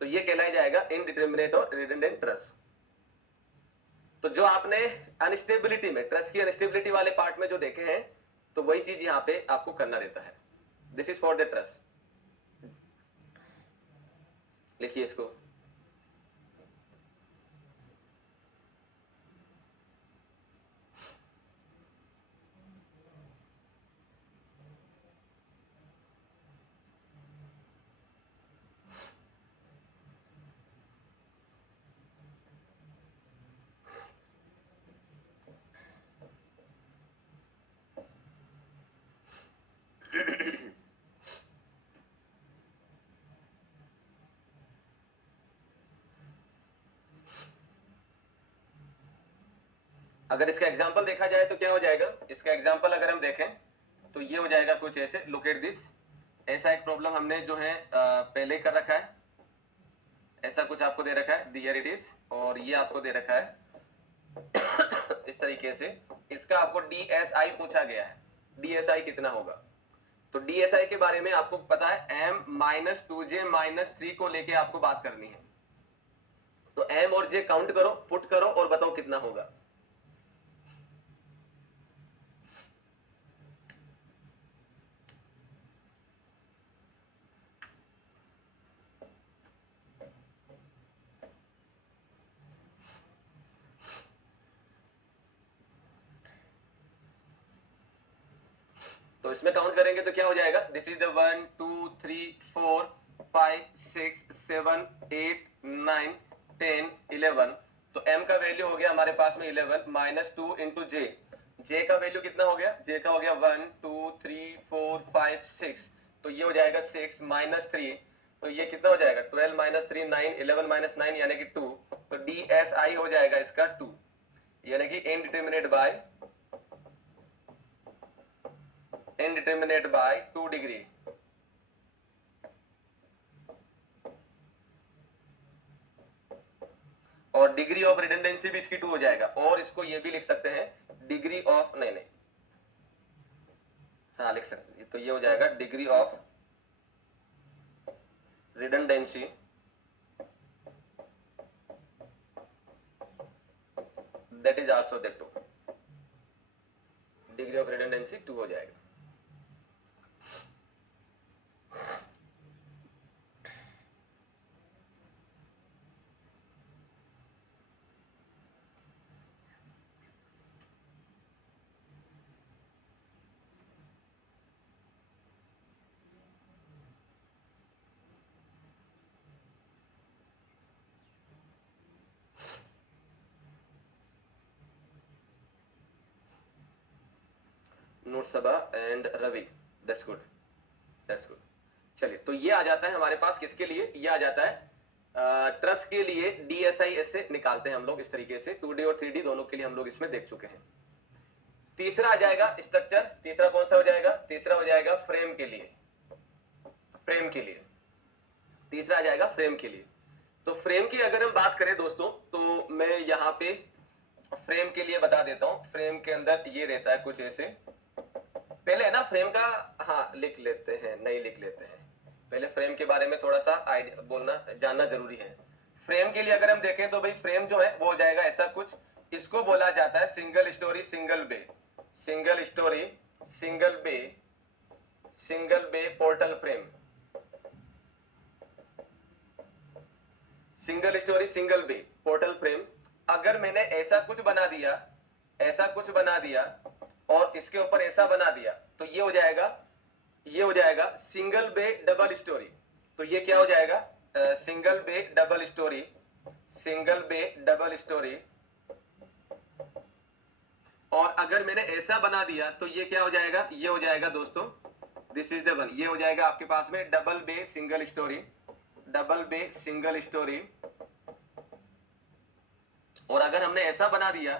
तो ये कहलाया जाएगा इनडिटरमिनेट और रिडंडेंट ट्रस। तो जो आपने अनस्टेबिलिटी में, ट्रस की अनस्टेबिलिटी वाले पार्ट में जो देखे हैं, तो वही चीज यहां पे आपको करना रहता है। This is for the truss, लिखिए इसको। अगर इसका एग्जांपल देखा जाए तो क्या हो जाएगा, इसका एग्जांपल अगर हम देखें तो ये हो जाएगा कुछ ऐसे, लुक एट दिस। ऐसा एक प्रॉब्लम हमने जो है पहले कर रखा है, ऐसा कुछ आपको दे रखा है, हियर इट इज, और ये आपको दे रखा है इस तरीके से। इसका आपको DSI पूछा गया है, DSI कितना होगा। तो DSI के बारे में आपको पता है M-2J-3 को लेके आपको बात करनी है। तो M और J काउंट करो, पुट करो और बताओ कितना होगा। तो इसमें काउंट करेंगे तो क्या हो जाएगा, दिस इज द 1 2 3 4 5 6 7 8 9 10 11। तो m का वैल्यू हो गया हमारे पास में 11 माइनस 2 इंटू जे का वैल्यू कितना हो गया, जे का हो गया 1 2 3 4 5 6। तो ये हो जाएगा 6 माइनस 3, तो ये कितना हो जाएगा 12 माइनस 3 9, 11 माइनस 9 यानी कि 2। तो DSI हो जाएगा इसका 2, यानी कि indeterminate by 2 डिग्री। और डिग्री ऑफ रिडंडेंसी भी इसकी 2 हो जाएगा, और इसको ये भी लिख सकते हैं डिग्री ऑफ, नहीं हाँ लिख सकते हैं, तो ये हो जाएगा degree of redundancy that is also that 2, degree of redundancy 2 हो जाएगा। Noorsaba and Ravi, that's good, that's good. चलिए, तो ये आ जाता है हमारे पास किसके लिए, ये आ जाता है ट्रस्ट के लिए। DSI ऐसे निकालते हैं हम लोग इस तरीके से, 2D और 3D दोनों के लिए हम लोग इसमें देख चुके हैं। तीसरा आ जाएगा स्ट्रक्चर, तीसरा कौन सा हो जाएगा, तीसरा हो जाएगा फ्रेम के लिए, फ्रेम के लिए तीसरा आ जाएगा फ्रेम के लिए। तो फ्रेम की अगर हम बात करें दोस्तों, तो मैं यहाँ पे फ्रेम के लिए बता देता हूं। फ्रेम के अंदर ये रहता है कुछ ऐसे, पहले है ना फ्रेम का, हाँ लिख लेते हैं, नहीं लिख लेते हैं, पहले फ्रेम के बारे में थोड़ा सा आइडिया बोलना जानना जरूरी है। फ्रेम के लिए अगर हम देखें तो भाई फ्रेम जो है वो हो जाएगा ऐसा कुछ, इसको बोला जाता है single storey single bay, single storey single bay, single bay portal frame, single storey single bay portal frame. अगर मैंने ऐसा कुछ बना दिया, ऐसा कुछ बना दिया और इसके ऊपर ऐसा बना दिया, तो ये हो जाएगा, ये हो जाएगा सिंगल बे डबल स्टोरी। तो ये क्या हो जाएगा, सिंगल बे डबल स्टोरी, सिंगल बे डबल स्टोरी। और अगर मैंने ऐसा बना दिया तो ये क्या हो जाएगा, ये हो जाएगा दोस्तों, दिस इज द वन, ये हो जाएगा आपके पास में डबल बे सिंगल स्टोरी, डबल बे सिंगल स्टोरी। और अगर हमने ऐसा बना दिया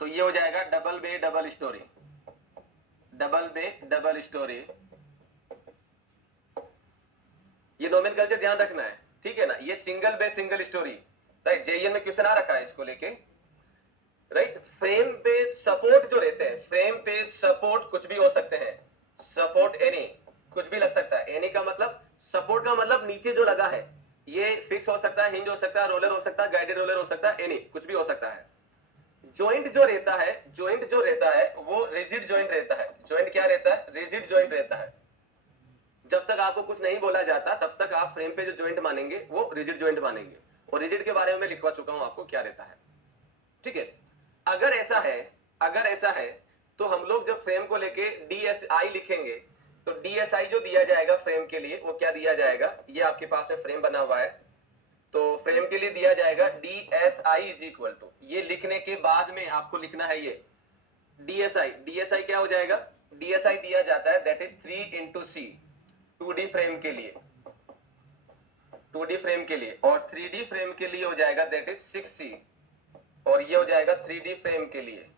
तो ये हो जाएगा डबल बे डबल स्टोरी, डबल बे डबल स्टोरी। ये नोमेनकल्चर ध्यान रखना है, ठीक है ना। ये single bay single story, right, JEN में क्वेश्चन आ रखा है इसको लेके, राइट। फ्रेम पे सपोर्ट जो रहते हैं, फ्रेम पे सपोर्ट कुछ भी हो सकते हैं, सपोर्ट एनी कुछ भी लग सकता है। एनी का मतलब, सपोर्ट का मतलब नीचे जो लगा है, ये फिक्स हो सकता है, हिंज हो सकता है, रोलर हो सकता है, गाइडेड रोलर हो सकता है, एनी कुछ भी हो सकता है। जॉइंट जो रहता है, जॉइंट जो रहता है वो रिजिड जॉइंट रहता है। जॉइंट क्या रहता है, रिजिड जॉइंट रहता है। जब तक आपको कुछ नहीं बोला जाता तब तक आप फ्रेम पे जो जॉइंट मानेंगे वो रिजिड जॉइंट मानेंगे। और रिजिड के बारे में मैं लिखवा चुका हूं आपको क्या रहता है, ठीक है। अगर ऐसा है, अगर ऐसा है तो हम लोग जब फ्रेम को लेके DSI लिखेंगे तो DSI जो दिया जाएगा फ्रेम के लिए वो क्या दिया जाएगा, ये आपके पास में फ्रेम बना हुआ है, तो फ्रेम के लिए दिया जाएगा DSI इज इक्वल टू, ये लिखने के बाद में आपको लिखना है ये DSI। DSI क्या हो जाएगा, DSI दिया जाता है that is 3 into C 2D frame के लिए, 2D फ्रेम के लिए। और 3D फ्रेम के लिए हो जाएगा दैट इज 6C, और ये हो जाएगा 3D फ्रेम के लिए,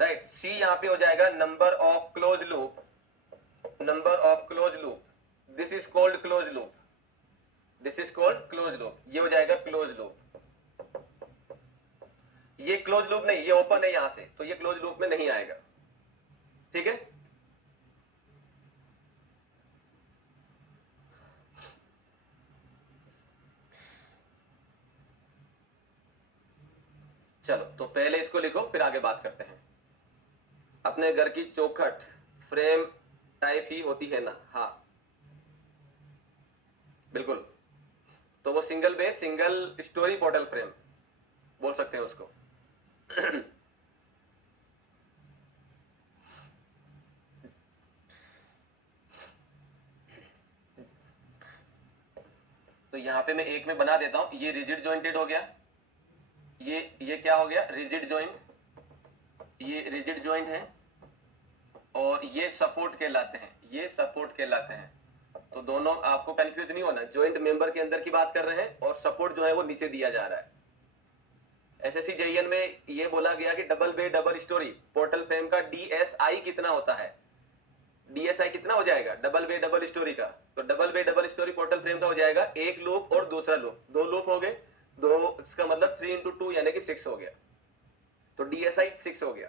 राइट। C यहाँ पे हो जाएगा number of close loop, number of closed loop, this is called closed loop, this is called closed loop, ये हो जाएगा closed loop। ये closed loop नहीं, ये open है यहां से, तो ये closed loop में नहीं आएगा, ठीक है। चलो तो पहले इसको लिखो, फिर आगे बात करते हैं। अपने घर की चौखट फ्रेम टाइप ही होती है ना? हाँ बिल्कुल, तो वो single base single storey portal frame बोल सकते हैं उसको। तो यहां पे मैं एक में बना देता हूं, ये रिजिड जॉइंटेड हो गया, ये क्या हो गया, रिजिड जॉइंट, ये रिजिड जॉइंट है, और ये सपोर्ट कहलाते हैं, ये सपोर्ट कहलाते हैं। तो दोनों आपको कंफ्यूज नहीं होना, जॉइंट मेंबर के अंदर की बात कर रहे हैं और सपोर्ट जो है वो नीचे दिया जा रहा है। एसएससी जेईएन में ये बोला गया कि डबल बे डबल स्टोरी पोर्टल फ्रेम का डीएसआई कितना होता है, डीएसआई कितना हो जाएगा डबल बे डबल स्टोरी का? तो डबल बे डबल स्टोरी पोर्टल फ्रेम का हो जाएगा एक लूप और दूसरा लूप, दो लूप हो गए, दो, इसका मतलब 3 into 2 यानी कि 6 हो गया, तो डीएसआई 6 हो गया।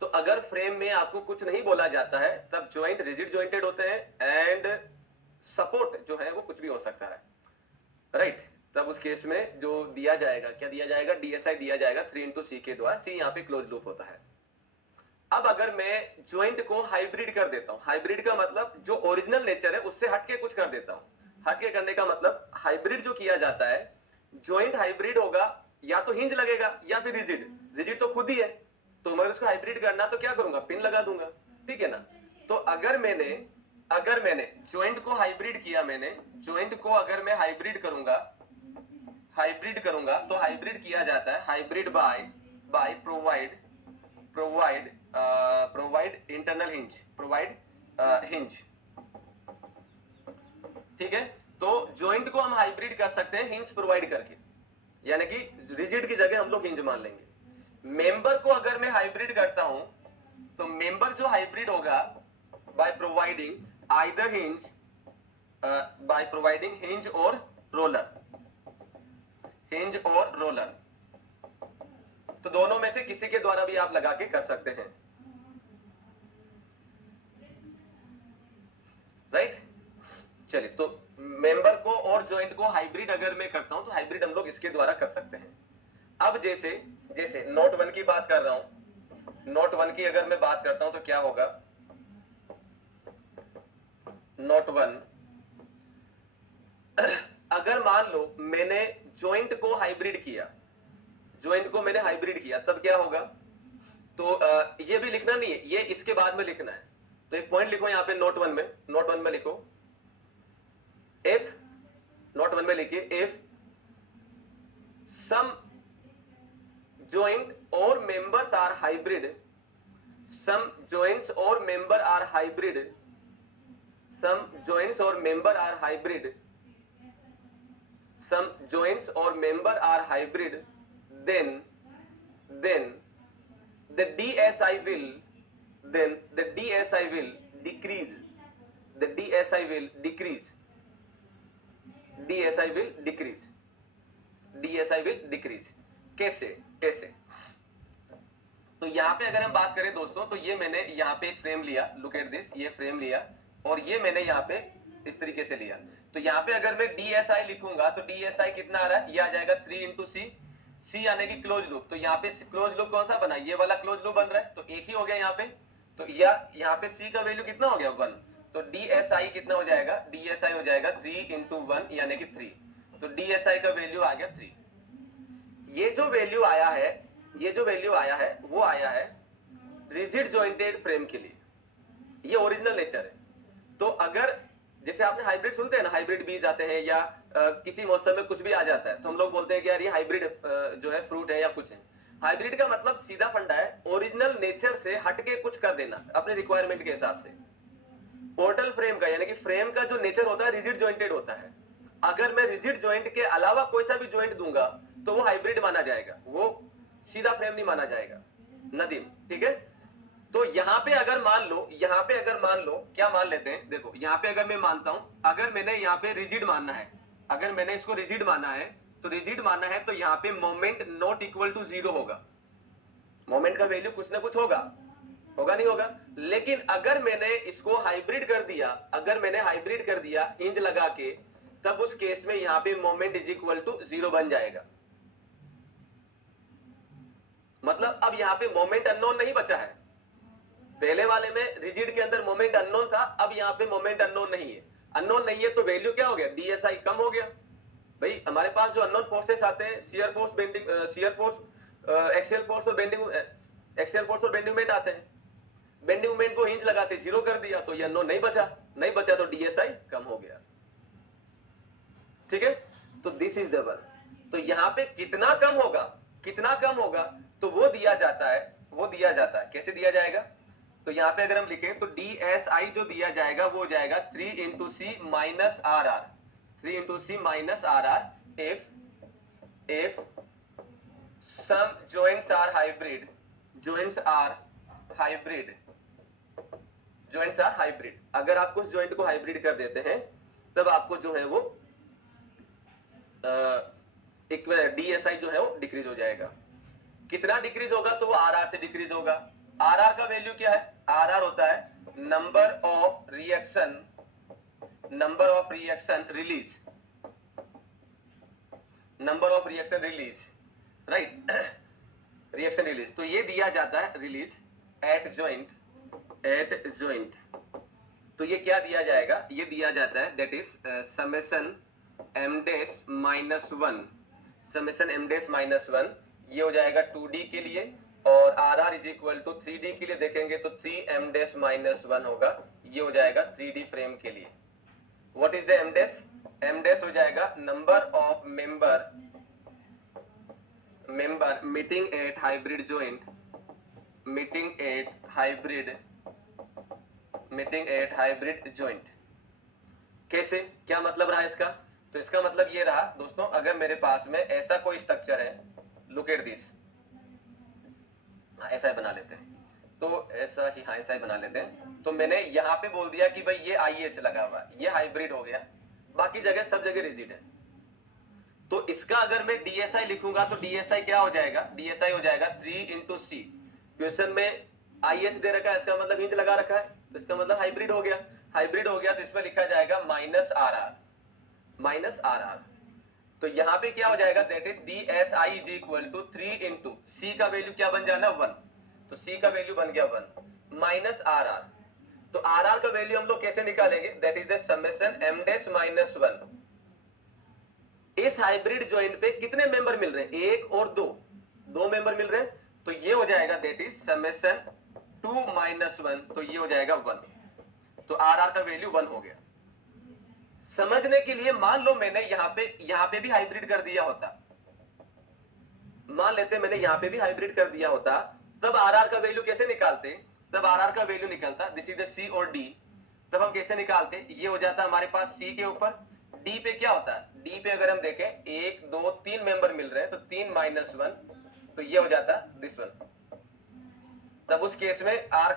तो अगर फ्रेम में आपको कुछ नहीं बोला जाता है तब जॉइंट रिजिड जॉइंटेड होते हैं एंड सपोर्ट जो है वो कुछ भी हो सकता है, राइट। तब उस केस में जो दिया जाएगा, क्या दिया जाएगा, डीएसआई दिया जाएगा 3 into C के द्वारा, C यहाँ पे क्लोज लूप होता है। अब अगर मैं ज्वाइंट को हाइब्रिड कर देता हूं, हाइब्रिड का मतलब जो ओरिजिनल नेचर है उससे हटके कुछ कर देता हूं। हटके करने का मतलब हाइब्रिड जो किया जाता है, ज्वाइंट हाइब्रिड होगा या तो हिंज लगेगा या फिर रिजिड, रिजिड तो खुद ही है, तो मैं उसको हाइब्रिड करना तो क्या करूंगा, पिन लगा दूंगा, ठीक है ना। तो अगर मैंने ज्वाइंट को हाइब्रिड किया, मैंने ज्वाइंट को अगर मैं हाइब्रिड करूंगा तो हाइब्रिड किया जाता है, hybrid by provide internal hinge, provide hinge, ठीक है। तो ज्वाइंट को हम हाइब्रिड कर सकते हैं हिंज प्रोवाइड करके, यानी कि रिजिड की जगह हम लोग हिंज मान लेंगे। मेंबर को अगर मैं हाइब्रिड करता हूं तो मेंबर जो हाइब्रिड होगा by providing either hinge, by providing hinge और रोलर, हिंज और रोलर, तो दोनों में से किसी के द्वारा भी आप लगा के कर सकते हैं, राइट। चलिए, तो मेंबर को और ज्वाइंट को हाइब्रिड अगर मैं करता हूं तो हाइब्रिड हम लोग इसके द्वारा कर सकते हैं। अब जैसे नोट 1 की बात कर रहा हूं, नोट 1 की अगर मैं बात करता हूं तो क्या होगा, नोट 1 अगर मान लो मैंने ज्वाइंट को हाइब्रिड किया, ज्वाइंट को मैंने हाइब्रिड किया, तब क्या होगा, तो ये भी लिखना नहीं है, ये इसके बाद में लिखना है। तो एक पॉइंट लिखो यहां पे नोट 1 में लिखो, इफ, नोट 1 में लिखिए, if some joint or members are hybrid, some joints or member are hybrid, some joints or member are hybrid, some joints or member are hybrid, then the DSI will decrease, the DSI will decrease। कैसे? तो यहाँ पे अगर हम बात करें दोस्तों, तो ये मैंने यहाँ पे एक फ्रेम लिया, लुक एट दिस, ये फ्रेम लिया और ये मैंने यहाँ पे इस तरीके से लिया। तो यहाँ पे अगर मैं DSI लिखूंगा तो DSI कितना आ रहा है, ये आ जाएगा 3 into C, सी यानी कि क्लोज लूप, तो यहाँ पे क्लोज लूप कौन सा बना, ये वाला क्लोज लूप बन रहा है, तो एक ही हो गया यहाँ पे। तो यहाँ पे सी का वैल्यू कितना हो गया 1, तो DSI कितना हो जाएगा, DSI हो जाएगा 3 × 1 यानी कि 3, तो DSI का वैल्यू आ गया 3। ये जो वैल्यू आया है, ये जो वैल्यू आया है वो आया है रिजिड जॉइंटेड फ्रेम के लिए, ये ओरिजिनल नेचर है। तो अगर जैसे आपने हाइब्रिड सुनते हैं ना, हाइब्रिड बीज आते हैं या किसी मौसम में कुछ भी आ जाता है, तो हम लोग बोलते हैं कि यार ये हाइब्रिड जो है फ्रूट है या कुछ है। हाइब्रिड का मतलब सीधा फंडा है, ओरिजिनल नेचर से हटके कुछ कर देना अपने रिक्वायरमेंट के हिसाब से। पोर्टल फ्रेम का यानी कि फ्रेम का जो नेचर होता है रिजिड जॉइंटेड होता है। अगर मैं रिजिड जॉइंट के अलावा कोई सा भी जॉइंट दूंगा तो वो हाइब्रिड माना जाएगा, वो सीधा फ्रेम नहीं माना जाएगा। नदीम, ठीक है। तो यहाँ पे अगर मान लो, यहाँ पे अगर मान लो, क्या मान लेते हैं, देखो यहाँ पे अगर मैं मानता हूं, अगर मैंने यहाँ पे रिजिड मानना है, अगर मैंने इसको रिजिड माना है, तो रिजिड मानना है तो यहाँ पे मोमेंट नॉट इक्वल टू 0 होगा। मोमेंट का वैल्यू कुछ ना कुछ होगा, होगा नहीं होगा। लेकिन अगर मैंने इसको हाइब्रिड कर दिया, अगर मैंने हाइब्रिड कर दिया हिंज लगा के, तब उस केस में यहाँ पे मोमेंट इज इक्वल टू 0 बन जाएगा। मतलब अब यहाँ पे मोमेंट अननोन नहीं बचा है। पहले वाले में रिजिड के अंदर मोमेंट अननोन था, अब यहाँ पे मोमेंट अननोन नहीं है। अननोन नहीं है तो वैल्यू क्या हो गया, DSI कम हो गया। भाई हमारे पास जो अननोन फोर्सेस आते हैं, shear force, bending, shear force, axial force और बेंडिंग, एक्सियल फोर्स और बेंडिंग मोमेंट आते हैं। बेंडिंग मोमेंट को हिंज लगाते 0 कर दिया तो ये अननोन नहीं बचा, नहीं बचा तो DSI कम हो गया। ठीक है, तो दिस इज द वन। तो यहाँ पे कितना कम होगा, कितना कम होगा, तो वो दिया जाता है, वो दिया जाता है। कैसे दिया जाएगा, तो यहाँ पे अगर हम लिखें तो DSI जो दिया जाएगा वो हो जाएगा 3 × C - RR, 3 × C - RR if some joints are hybrid, joints are hybrid, joints are hybrid। अगर आप कुछ जॉइंट को हाइब्रिड कर देते हैं तब आपको जो है वो DSI जो है वो डिक्रीज हो जाएगा। कितना डिक्रीज होगा, तो वो RR से डिक्रीज होगा। RR का वैल्यू क्या है, RR होता है number of reaction, number of reaction release, number of reaction release, right, reaction release. तो ये दिया जाता है release at joint, eight joint. तो ये क्या दिया जाएगा, ये दिया जाता है that is summation m' -1, summation m' -1, ये हो जाएगा 2D के लिए, और RR is equal to 3D के लिए देखेंगे तो 3m' - 1 होगा, ये हो जाएगा 3D फ्रेम के लिए। What is the m', m' हो जाएगा number of member, member meeting at hybrid joint, meeting at hybrid, meeting at hybrid joint. कैसे, क्या मतलब रहा इसका, तो इसका मतलब ये रहा दोस्तों, अगर मेरे पास में ऐसा कोई स्ट्रक्चर है, लुक एट दिस, ऐसा ही बना लेते हैं, तो ऐसा ही, हाँ ऐसा ही बना लेते हैं। तो मैंने यहाँ पे बोल दिया कि भाई ये IH लगा हुआ, ये हाइब्रिड हो गया, बाकी जगह सब जगह रिजिड है। तो इसका अगर मैं DSI लिखूंगा तो DSI क्या हो जाएगा, DSI हो जाएगा 3 × C। क्वेश्चन में IH दे रखा है, इसका मतलब हिंज लगा रखा है, तो इसका मतलब हाइब्रिड हो गया। हाइब्रिड हो गया तो इसमें लिखा जाएगा -RR, -RR। तो यहाँ पे क्या हो जाएगा, that is DSI is equal to 3 × C का वैल्यू क्या बन जाना 1, तो C का वैल्यू बन गया 1 -RR। तो RR का वैल्यू हम लोग कैसे निकालेंगे, that is the summation m' - 1। इस हाइब्रिड जॉइंट पे कितने मेंबर मिल रहे हैं, 1 और 2, 2 मेंबर मिल रहे हैं, तो ये हो जाएगा दैट इज समेशन 2 - 1, तो ये हो जाएगा 1, तो RR का वैल्यू 1 हो गया। समझने के लिए मान लो मैंने यहाँ पे भी हाइब्रिड कर दिया होता, मान लेते मैंने यहाँ पे भी हाइब्रिड कर दिया होता, तब RR का वैल्यू कैसे निकालते, तब RR का वैल्यू निकलता, दिस इज द C और D, तब हम कैसे निकालते, ये हो जाता हमारे पास C के ऊपर, D पे क्या होता है, D पे अगर हम देखें 1 2 3 मेंबर मिल रहे हैं, तो 3 - 1, तो ये हो जाता दिस वन। तब उस केस में RR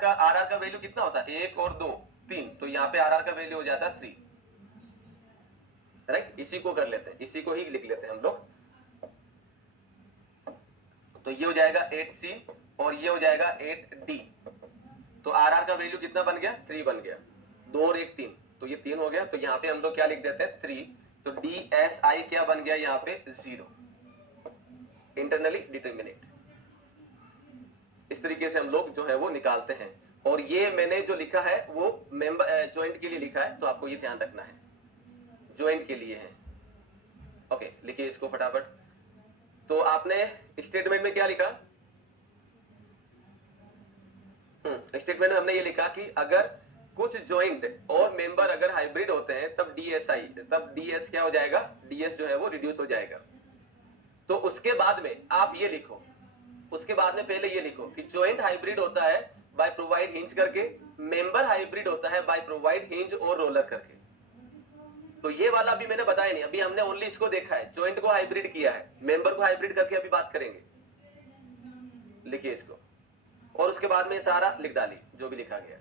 का वैल्यू कितना होता है, 1 और 2 3, तो यहाँ पे RR का वैल्यू हो जाता 3, राइट। इसी को कर लेते हैं, इसी को ही लिख लेते हैं हम लोग, तो ये हो जाएगा 8C और ये हो जाएगा 8D। तो RR का वैल्यू कितना बन गया, 3 बन गया, 2 और 1 3, तो ये 3 हो गया। तो यहाँ पे हम लोग क्या लिख देते हैं 3, तो DSI क्या बन गया यहाँ पे 0, इंटरनली डिटर्मिनेट। इस तरीके से हम लोग जो है वो निकालते हैं। और ये मैंने जो लिखा है वो मेंबर ज्वाइंट के लिए लिखा है, तो आपको ये ध्यान रखना है ज्वाइंट के लिए है। ओके, लिखिए इसको फटाफट। तो आपने स्टेटमेंट में क्या लिखा? स्टेटमेंट में हमने ये लिखा कि अगर कुछ ज्वाइंट और मेंबर अगर हाइब्रिड होते हैं तब डीएसआई, तब डीएस क्या हो जाएगा? डीएस जो है वो रिड्यूस हो जाएगा। तो उसके बाद में आप ये लिखो, उसके बाद में पहले ये लिखो कि ज्वाइंट हाइब्रिड होता है बाय प्रोवाइड हिंज करके, मेंबर हाइब्रिड होता है बाय प्रोवाइड हिंज और रोलर करके। तो ये वाला अभी मैंने बताया नहीं, अभी हमने ओनली इसको देखा है, ज्वाइंट को हाइब्रिड किया है, मेंबर को हाइब्रिड करके अभी बात करेंगे। लिखिए इसको और उसके बाद में सारा लिख डालिए जो भी लिखा गया।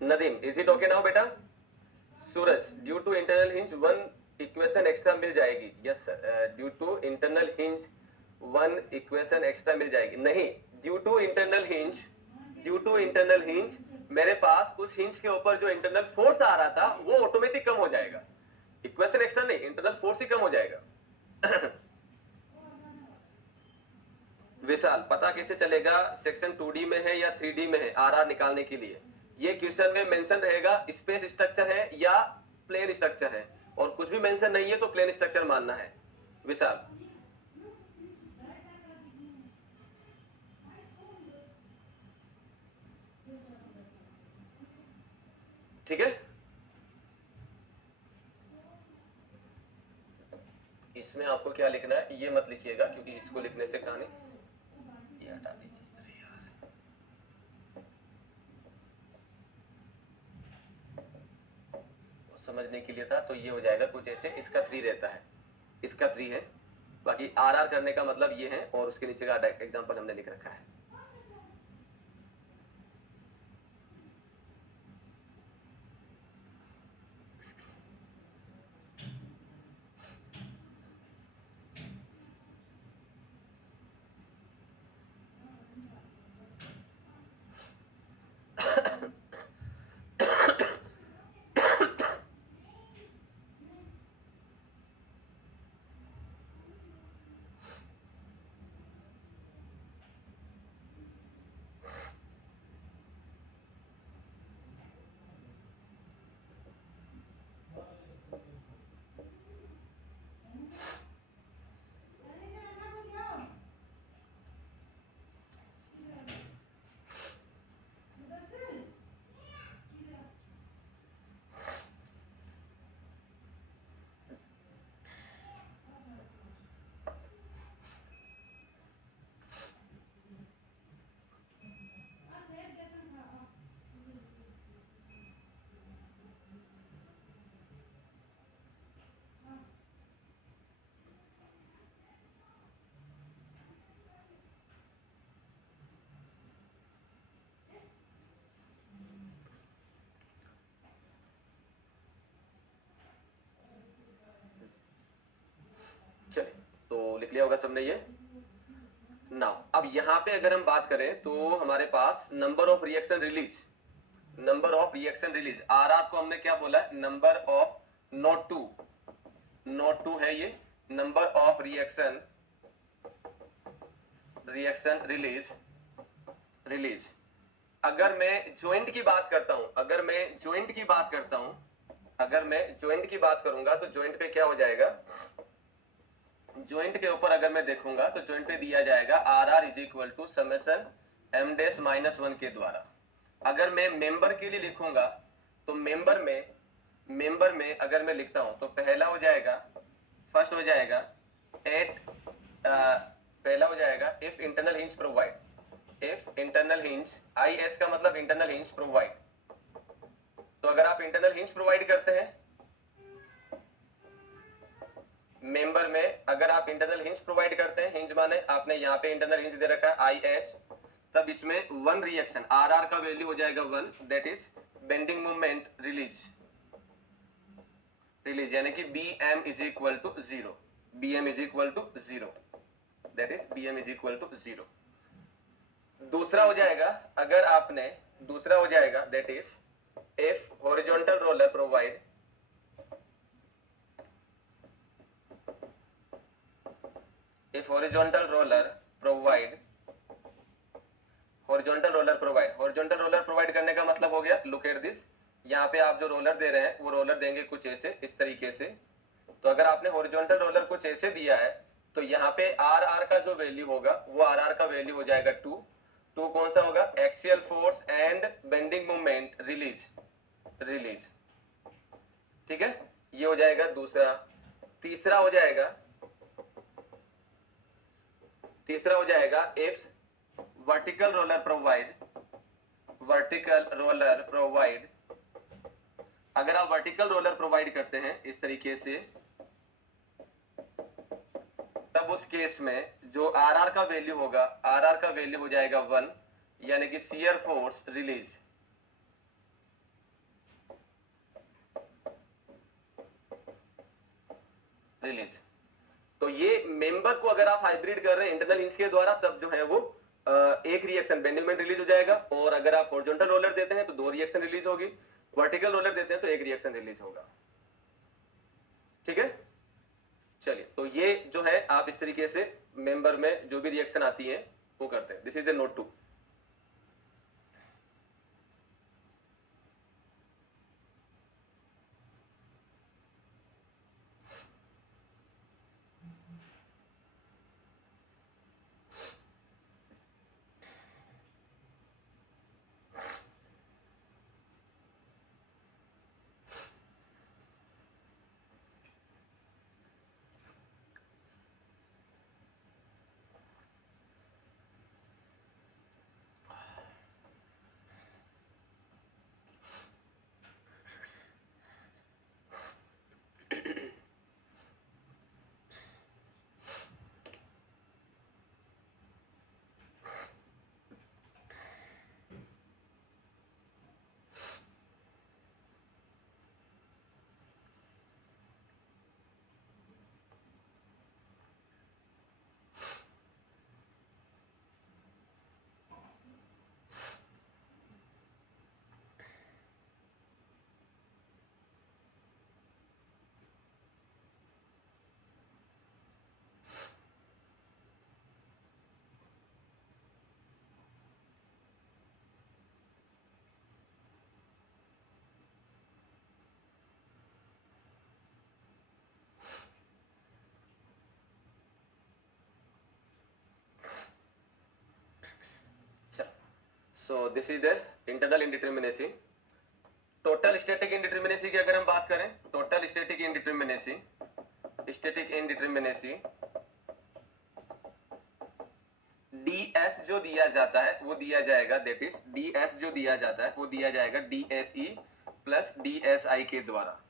Nadeem, is it okay now बेटा? Suraj, due to internal hinge one equation extra मिल जाएगी। Yes sir, due to internal hinge one equation extra मिल जाएगी। नहीं, due to internal hinge, due to internal hinge मेरे पास उस हिंज के ऊपर जो इंटरनल फोर्स आ रहा था वो ऑटोमेटिक कम हो जाएगा। इक्वेशन एक्स्ट्रा नहीं, इंटरनल फोर्स ही कम हो जाएगा। विशाल, पता कैसे चलेगा सेक्शन 2D में है या 3D में है आरआर निकालने के लिए? ये क्वेश्चन में मेंशन रहेगा स्पेस स्ट्रक्चर है या प्लेन स्ट्रक्चर है, और कुछ भी मेंशन नहीं है तो प्लेन स्ट्रक्चर मानना है। विशाल, ठीक है। इसमें आपको क्या लिखना है ये मत लिखिएगा, क्योंकि इसको लिखने से कहानी ये हटा दीजिए। समझने के लिए था तो ये हो जाएगा कुछ ऐसे, इसका 3 रहता है, इसका 3 है, बाकी आरआर करने का मतलब ये है, और उसके नीचे का एग्जांपल हमने लिख रखा है। चलिए, तो लिख लिया होगा सबने ये। नाउ अब यहाँ पे अगर हम बात करें तो हमारे पास number of reaction release, number of reaction release, RR को हमने क्या बोला है? Number of note two, note two है ये, number of reaction, reaction release, release. अगर मैं ज्वाइंट की बात करता हूं, अगर मैं ज्वाइंट की बात करता हूं, अगर मैं ज्वाइंट की बात करूंगा तो ज्वाइंट पे क्या हो जाएगा? ज्वाइंट के ऊपर अगर मैं देखूंगा तो ज्वाइंट पे दिया जाएगा R R is equal to summation M dash minus 1 के द्वारा। अगर मैं मेंबर के लिए लिखूंगा तो मेंबर में अगर मैं लिखता हूं तो पहला हो जाएगा, फर्स्ट हो जाएगा एट, पहला हो जाएगा if internal hinge provide, if internal hinge, I H का मतलब इंटरनल हिंज प्रोवाइड। तो अगर आप इंटरनल हिंज प्रोवाइड करते हैं मेंबर में, अगर आप इंटरनल हिंज प्रोवाइड करते हैं, हिंज माने आपने यहाँ पे इंटरनल हिंज दे रखा है आई एच, तब इसमें वन रिएक्शन आर आर का वैल्यू हो जाएगा 1, that is bending moment release, release यानी कि B M is equal to 0, B M is equal to 0, that is B M is equal to 0। दूसरा हो जाएगा, अगर आपने दूसरा हो जाएगा that is if horizontal roller provide, if horizontal roller provide horizontal roller provide करने का मतलब हो गया, लुक एट दिस, यहाँ पे आप जो रोलर दे रहे हैं वो रोलर देंगे कुछ ऐसे, इस तरीके से। तो अगर आपने हॉरिजॉन्टल रोलर कुछ ऐसे दिया है तो यहाँ पे आर आर का जो वैल्यू होगा वो आर आर का वैल्यू हो जाएगा 2। कौन सा होगा, axial force and bending movement release. ठीक है, ये हो जाएगा दूसरा। तीसरा हो जाएगा इफ वर्टिकल रोलर प्रोवाइड, अगर आप वर्टिकल रोलर प्रोवाइड करते हैं इस तरीके से, तब उस केस में जो आर आर का वैल्यू होगा, आर आर का वैल्यू हो जाएगा 1, यानी कि शियर फोर्स रिलीज। तो ये मेंबर को अगर आप हाइब्रिड कर रहे हैं इंटरनल इंच के द्वारा, तब जो है वो एक रिएक्शन बेंडिंग मोमेंट रिलीज हो जाएगा, और अगर आप हॉरिजॉन्टल रोलर देते हैं तो 2 रिएक्शन रिलीज होगी, वर्टिकल रोलर देते हैं तो 1 रिएक्शन रिलीज होगा। ठीक है, चलिए, तो ये जो है आप इस तरीके से मेंबर में जो भी रिएक्शन आती है वो करते हैं। This is the note 2। So this is the internal indeterminacy. Total static indeterminacy की अगर हम बात करें, टोटल स्टैटिक इंडिटरमिनेसी ds जो दिया जाता है वो दिया जाएगा, दैट इज ds जो दिया जाता है वो दिया जाएगा dse प्लस dsi के द्वारा।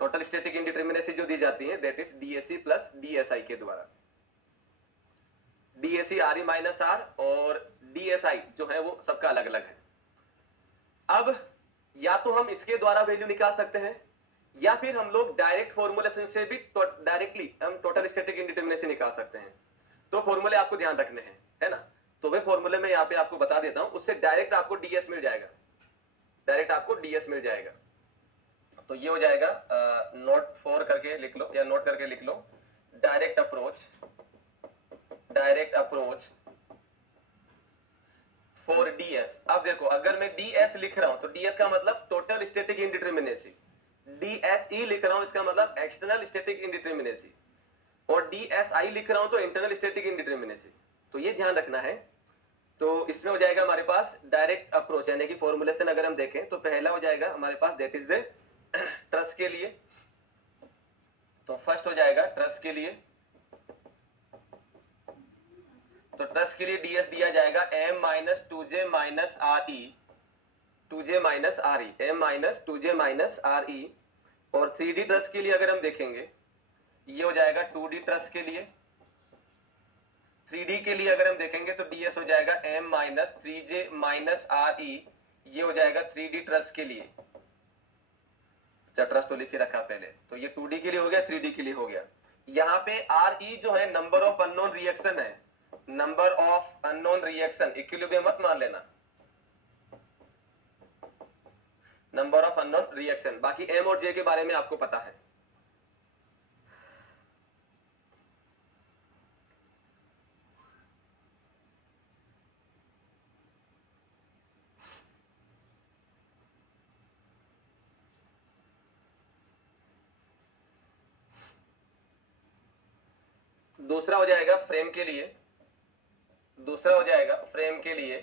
टोटल स्टैटिक इंडिटरमिनेसी जो दी जाती है that is dse plus dsi के द्वारा। dse re माइनस आर और dsi जो है वो सबका अलग अलग है। अब या तो हम इसके द्वारा वैल्यू निकाल सकते हैं, या फिर हम लोग डायरेक्ट फॉर्मूलेशन से भी डायरेक्टली हम टोटल स्टैटिक इंडिटरमिनेसी निकाल सकते हैं। तो फॉर्मूले आपको ध्यान रखने हैं, है ना। तो वे फॉर्मूले में यहाँ पे आपको बता देता हूं, उससे डायरेक्ट आपको ds मिल जाएगा, तो ये हो जाएगा, नोट फॉर करके लिख लो या नोट करके लिख लो, डायरेक्ट अप्रोच फॉर ds। अब देखो, अगर मैं ds लिख रहा हूं तो ds का मतलब टोटल स्टैटिक इंडिटरमिनेसी, dse लिख रहा हूं इसका मतलब एक्सटर्नल स्टैटिक इंडिटरमिनेसी, और dsi लिख रहा हूं तो इंटरनल स्टैटिक इंडिटरमिनेसी। तो ये ध्यान रखना है। तो इसमें हो जाएगा हमारे पास डायरेक्ट अप्रोच, यानी कि फॉर्मूलेशन अगर हम देखें तो पहला हो जाएगा हमारे पास दैट इज द ट्रस के लिए। तो फर्स्ट हो जाएगा ट्रस के लिए, तो ट्रस के लिए ds दिया जाएगा m minus 2j minus re, 2j minus re, m minus 2j minus re। और 3D ट्रस के लिए अगर हम देखेंगे ये हो जाएगा 2D ट्रस के लिए। 3D के लिए अगर हम देखेंगे तो ds हो जाएगा m minus 3j minus re, ये हो जाएगा 3D ट्रस के लिए। अच्छा, ट्रस तो लिख के रखा पहले, तो ये 2D के लिए हो गया, 3D के लिए हो गया। यहाँ पे re जो है नंबर ऑफ अननोन रिएक्शन है, number of unknown reaction, equilibrium मत मान लेना, नंबर ऑफ अननोन रिएक्शन। बाकी m और j के बारे में आपको पता है। दूसरा हो जाएगा फ्रेम के लिए, दूसरा हो जाएगा फ्रेम के लिए,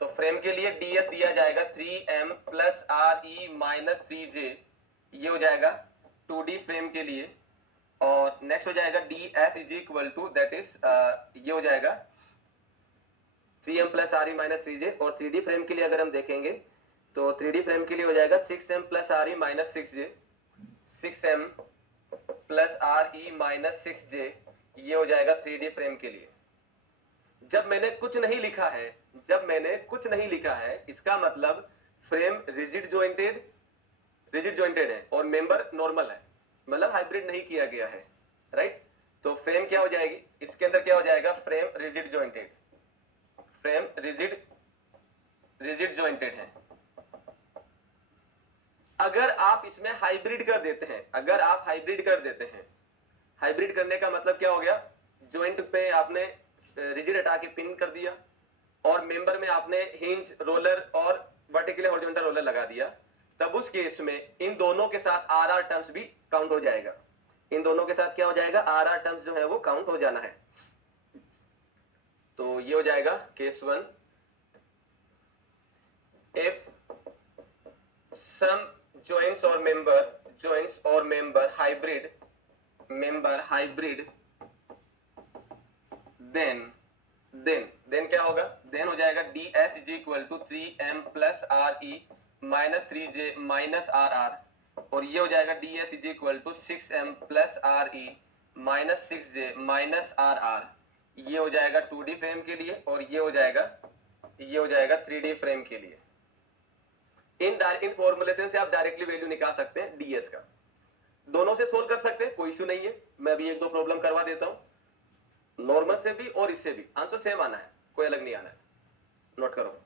तो फ्रेम के लिए ds दिया जाएगा 3m plus R E minus 3j, ये हो जाएगा 2D फ्रेम के लिए। और नेक्स्ट हो जाएगा ds is equal to that is ये हो जाएगा 3m plus R E minus 3j। और 3D फ्रेम के लिए अगर हम देखेंगे तो 3D फ्रेम के लिए हो जाएगा 6m plus R E minus 6j, 6m plus R E minus 6j, ये हो जाएगा 3D फ्रेम के लिए। जब मैंने कुछ नहीं लिखा है, जब मैंने कुछ नहीं लिखा है, इसका मतलब फ्रेम रिजिड जॉइंटेड है और मेंबर नॉर्मल है, मतलब हाइब्रिड नहीं किया गया है, राइट। तो फ्रेम क्या हो जाएगी, इसके अंदर क्या हो जाएगा, frame rigid jointed, frame rigid jointed है। अगर आप इसमें हाइब्रिड कर देते हैं, अगर आप हाइब्रिड कर देते हैं, हाइब्रिड करने का मतलब क्या हो गया, जॉइंट पे आपने रिजिड हटा के पिन कर दिया और मेंबर में आपने हिंज रोलर और वर्टिकल हॉरिजॉन्टल रोलर लगा दिया, तब उस केस में इन दोनों के साथ आर टर्म्स भी काउंट हो जाएगा। इन दोनों के साथ क्या हो जाएगा, आर टर्म्स जो है वो काउंट हो जाना है। तो ये हो जाएगा case 1, if some joints or member hybrid, then क्या होगा, then हो जाएगा ds is equal to 3m plus R E minus 3j minus R R, और ये हो जाएगा ds is equal to 6m plus R E minus 6j minus R R, ये हो जाएगा 2D फ्रेम के लिए, और ये हो जाएगा 3D फ्रेम के लिए। इन फॉर्मुलेशन से आप डायरेक्टली वैल्यू निकाल सकते हैं ds का, दोनों से सोल्व कर सकते हैं, कोई इशू नहीं है। मैं अभी एक दो प्रॉब्लम करवा देता हूं, नॉर्मल से भी और इससे भी आंसर सेम आना है, कोई अलग नहीं आना है, नोट करो।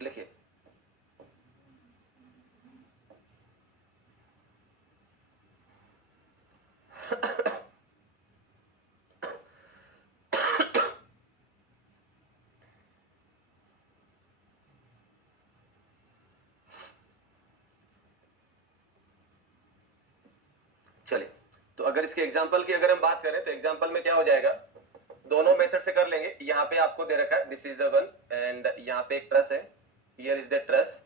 लिखिए, चलिए। तो अगर इसके एग्जांपल की अगर हम बात करें तो एग्जांपल में क्या हो जाएगा, दोनों मेथड से कर लेंगे। यहाँ पे आपको दे रखा है this is the one, and यहाँ पे एक ट्रस है, हियर इज द ट्रस।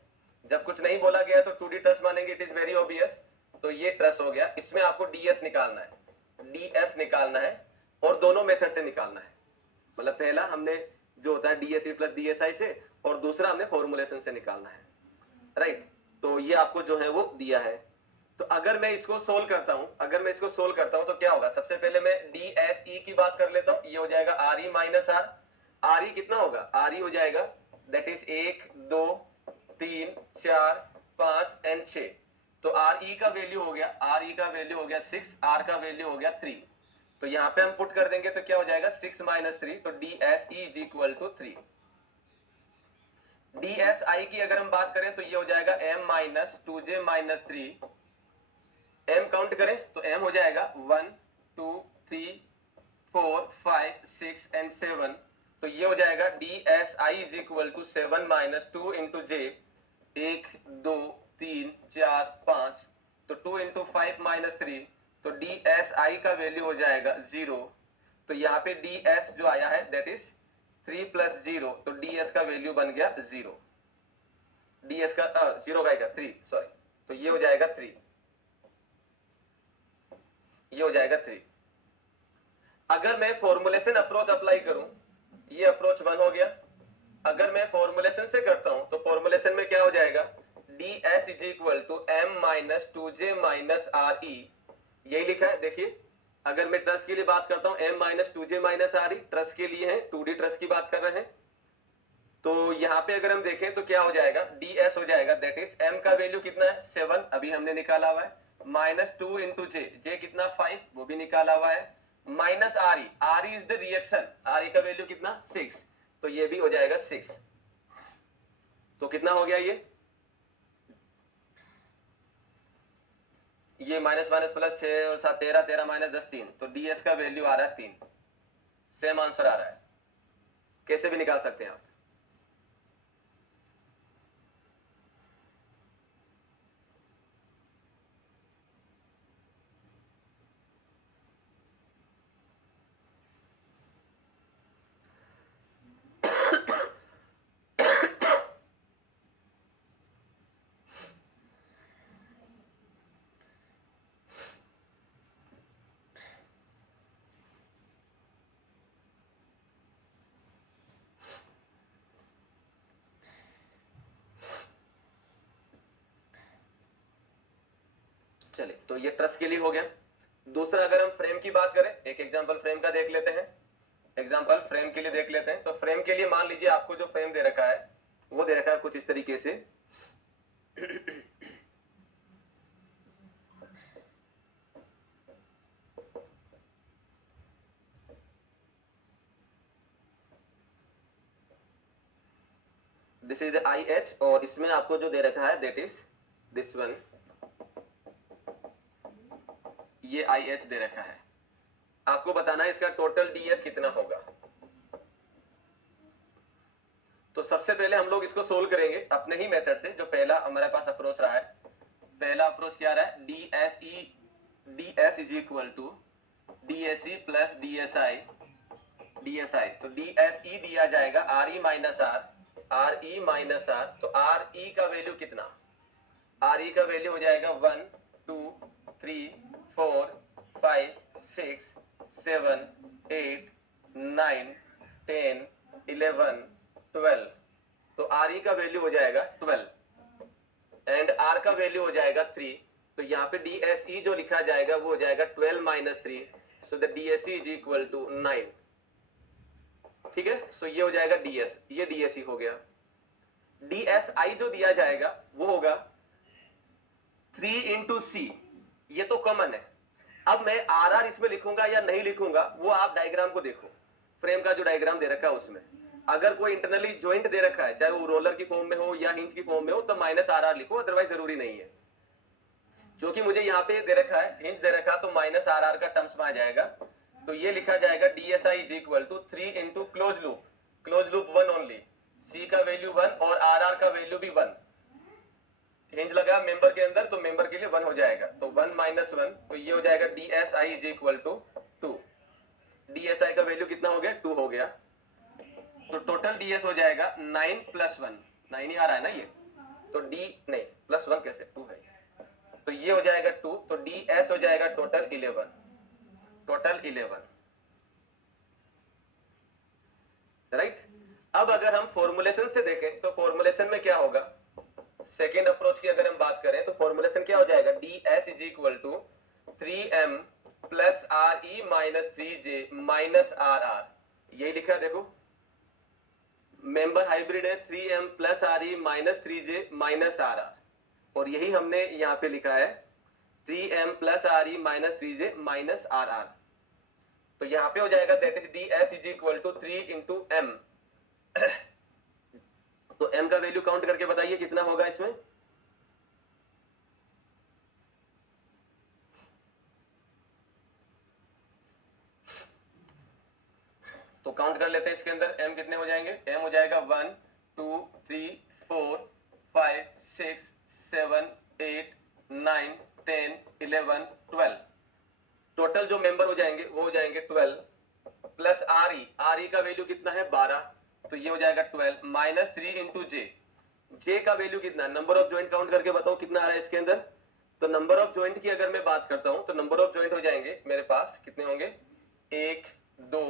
जब कुछ नहीं बोला गया तो 2D ट्रस मानेंगे, इट इज वेरी ऑब्वियस। तो ये ट्रस हो गया, इसमें आपको ds निकालना है, ds निकालना है, और दोनों मेथड से निकालना है। मतलब पहला हमने जो होता है DSE प्लस DSI से, और दूसरा हमने फॉर्मुलेशन से निकालना है, राइट। तो ये आपको जो है वो दिया है। तो अगर मैं इसको सोल्व करता हूं, तो क्या होगा, सबसे पहले मैं DSE की बात कर लेता हूं, ये हो जाएगा RE माइनस R। RE कितना होगा, RE हो जाएगा दैट इज 1 2 3 4 5 एंड 6। तो RE का वैल्यू हो गया, 6, R का वैल्यू हो गया 3। तो यहाँ पे हम पुट कर देंगे तो क्या हो जाएगा 6 माइनस 3, तो DSE is equal to 3। DSI की अगर हम बात करें तो ये हो जाएगा m minus 2j minus 3। m count करें तो m हो जाएगा 1 2 3 4 5 6 एंड 7। तो ये हो जाएगा DSI is equal to 7 minus 2 into j, 1 2 3 4 5, तो 2 इंटू 5 माइनस 3, तो DSI का वैल्यू हो जाएगा 0। तो यहाँ पे ds जो आया है दैट इज 3 प्लस 0, तो ds का वैल्यू बन गया 0, ds का 0 का 3 सॉरी, तो ये हो जाएगा 3, ये हो जाएगा 3। अगर मैं फॉर्मुलेशन अप्रोच अप्लाई करूं, ये अप्रोच 1 हो गया। अगर मैं फॉर्मुलेशन से करता हूं तो फॉर्मुलेशन में क्या हो जाएगा, ds is equal to m minus 2j minus re, यही लिखा है। देखिए अगर मैं ट्रस्ट के लिए बात करता हूं m minus 2j minus re, trust के लिए है, 2D ट्रस्ट की बात कर रहे हैं। तो यहाँ पे अगर हम देखें तो क्या हो जाएगा, ds हो जाएगा दैट इज m का वैल्यू कितना है 7, अभी हमने निकाला हुआ है, माइनस 2 इंटू j कितना 5, वो भी निकाला हुआ है, minus re is the reaction, re का वैल्यू कितना 6, तो ये भी हो जाएगा 6। तो कितना हो गया ये माइनस माइनस प्लस 6 और 7 13 13 माइनस 10 3, तो ds का वैल्यू आ रहा है 3, सेम आंसर आ रहा है। कैसे भी निकाल सकते हैं आप। चलिए तो ये ट्रस्ट के लिए हो गया। दूसरा अगर हम फ्रेम की बात करें, एक एग्जांपल फ्रेम का देख लेते हैं, एग्जांपल फ्रेम के लिए देख लेते हैं। तो फ्रेम के लिए मान लीजिए आपको जो फ्रेम दे रखा है वो दे रखा है कुछ इस तरीके से। दिस इज IH और इसमें आपको जो दे रखा है दैट इज दिस वन, ये IH दे रखा है। आपको बताना है इसका टोटल ds कितना होगा। तो सबसे पहले हम लोग इसको सोल्व करेंगे अपने ही मेथड से, जो पहला हमारे पास अप्रोच रहा है। पहला अप्रोच क्या रहा है, ds is equal to dse plus dsi, तो dse दिया जाएगा re माइनस r, तो re का वैल्यू कितना, re का वैल्यू हो जाएगा 1 2 3 4 5 6 7 8 9 10 11 12, तो re का वैल्यू हो जाएगा 12 एंड r का वैल्यू हो जाएगा 3। तो यहाँ पे dse जो लिखा जाएगा वो हो जाएगा 12 minus 3, so the dse is equal to 9। ठीक है, सो ये हो जाएगा ds, ये dse हो गया। dsi जो दिया जाएगा वो होगा 3 इंटू सी, ये तो कॉमन है। अब मैं RR इसमें लिखूंगा या नहीं लिखूंगा वो आप डायग्राम को देखो, फ्रेम का जो डायग्राम दे रखा है उसमें अगर कोई इंटरनली ज्वाइंट दे रखा है, चाहे वो रोलर की फॉर्म में हो या हिंज की फॉर्म में हो, तो माइनस RR लिखो, अदरवाइज जरूरी नहीं है। क्योंकि मुझे यहाँ पे दे रखा है हिंज दे रखा, तो माइनस RR का टर्म्स में आ जाएगा, तो ये लिखा जाएगा DSI is equal to 3 into close loop 1 only, C का वैल्यू 1 और RR का वैल्यू भी 1, हिंज लगा मेंबर के अंदर तो मेंबर के लिए 1 हो जाएगा, तो 1 माइनस 1, तो ये हो जाएगा DSI is equal to 2, DSI का वैल्यू कितना हो गया 2 हो गया, तो टोटल DS हो जाएगा 9 प्लस 1, 9 ही आ रहा है ना ये, तो D नहीं प्लस 1 कैसे 2 है, तो ये हो जाएगा 2, तो DS हो जाएगा टोटल 11, राइट। अब अगर हम फॉर्मुलेशन से देखें तो फॉर्मुलेशन में क्या होगा, सेकेंड अप्रोच की अगर हम बात करें तो फॉर्मुलेशन क्या हो जाएगा, ds is equal to 3m plus re minus 3j minus rr, यही लिखा है देखो, मेंबर हाइब्रिड है 3m plus re minus 3j minus rr, और यही हमने यहाँ पे लिखा है 3m plus re minus 3j minus rr, तो यहाँ पे हो जाएगा that is ds is equal to 3 into m। तो m का वैल्यू काउंट करके बताइए कितना होगा इसमें, तो काउंट कर लेते हैं इसके अंदर m कितने हो जाएंगे, m हो जाएगा 1 2 3 4 5 6 7 8 9 10 11 12, टोटल जो मेंबर हो जाएंगे वो हो जाएंगे 12, प्लस आर ई का वैल्यू कितना है 12, तो ये हो जाएगा 12 माइनस 3 इंटू जे का वैल्यू कितना, नंबर ऑफ ज्वाइंट काउंट करके बताओ कितना आ रहा है इसके अंदर। तो नंबर ऑफ ज्वाइंट की अगर मैं बात करता हूं तो नंबर ऑफ ज्वाइंट हो जाएंगे मेरे पास कितने होंगे, 1 2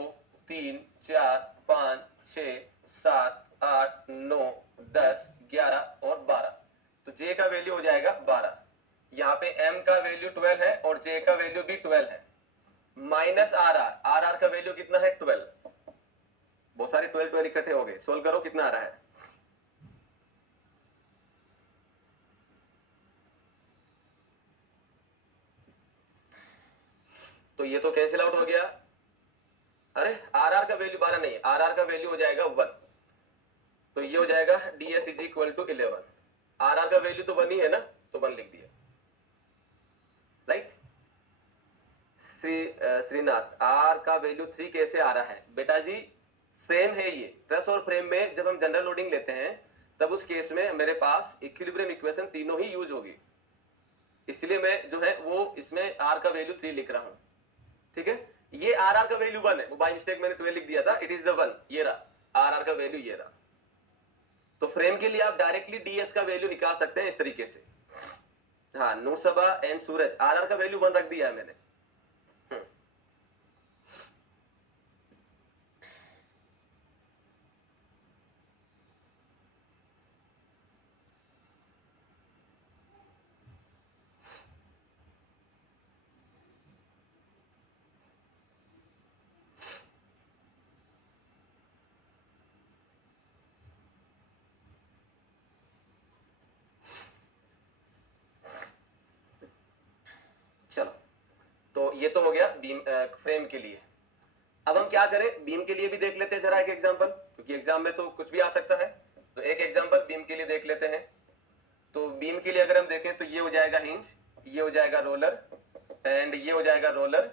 3 4 5 6 7 8 9 10 11 और 12, तो जे का वैल्यू हो जाएगा 12। यहाँ पे m का वैल्यू 12 है और j का वैल्यू भी 12 है, माइनस आर का वैल्यू कितना है 12, बहुत सारे 12 12 इकट्ठे हो गए, सोल्व करो कितना आ रहा है। तो ये तो कैंसिल आउट हो गया, अरे आर का वैल्यू 12 नहीं, आर का वैल्यू हो जाएगा 1, तो ये हो जाएगा ds is equal to 11, R का वैल्यू तो 1 ही है ना, तो 1 लिख दिया, राइट। श्रीनाथ आर का वैल्यू 3 कैसे आ रहा है, बेटा जी फ्रेम है ये, ट्रस और फ्रेम में जब हम जनरल लोडिंग लेते हैं तब उस केस में मेरे पास इक्विलिब्रियम इक्वेशन तीनों ही यूज होगी, इसलिए मैं जो है वो इसमें आर का वैल्यू 3 लिख रहा हूं, ठीक है। ये आर का वैल्यू 1 है, वो बाय मिस्टेक मैंने 12 लिख दिया था, इट इज द 1, ये रहा आर का वैल्यू, ये रहा। तो फ्रेम के लिए आप डायरेक्टली ds का वैल्यू निकाल सकते हैं इस तरीके से। हाँ, नूरसबा एंड सूरज, आर का वैल्यू 1 रख दिया है मैंने। चलो, तो ये तो हो गया बीम फ्रेम के लिए। अब हम क्या करें, बीम के लिए भी देख लेते हैं जरा एक एग्जांपल, क्योंकि एग्जाम में तो कुछ भी आ सकता है, तो एक एग्जांपल बीम के लिए देख लेते हैं। तो बीम के लिए अगर हम देखें तो ये हो जाएगा हिंज, ये हो जाएगा रोलर, एंड ये हो जाएगा रोलर,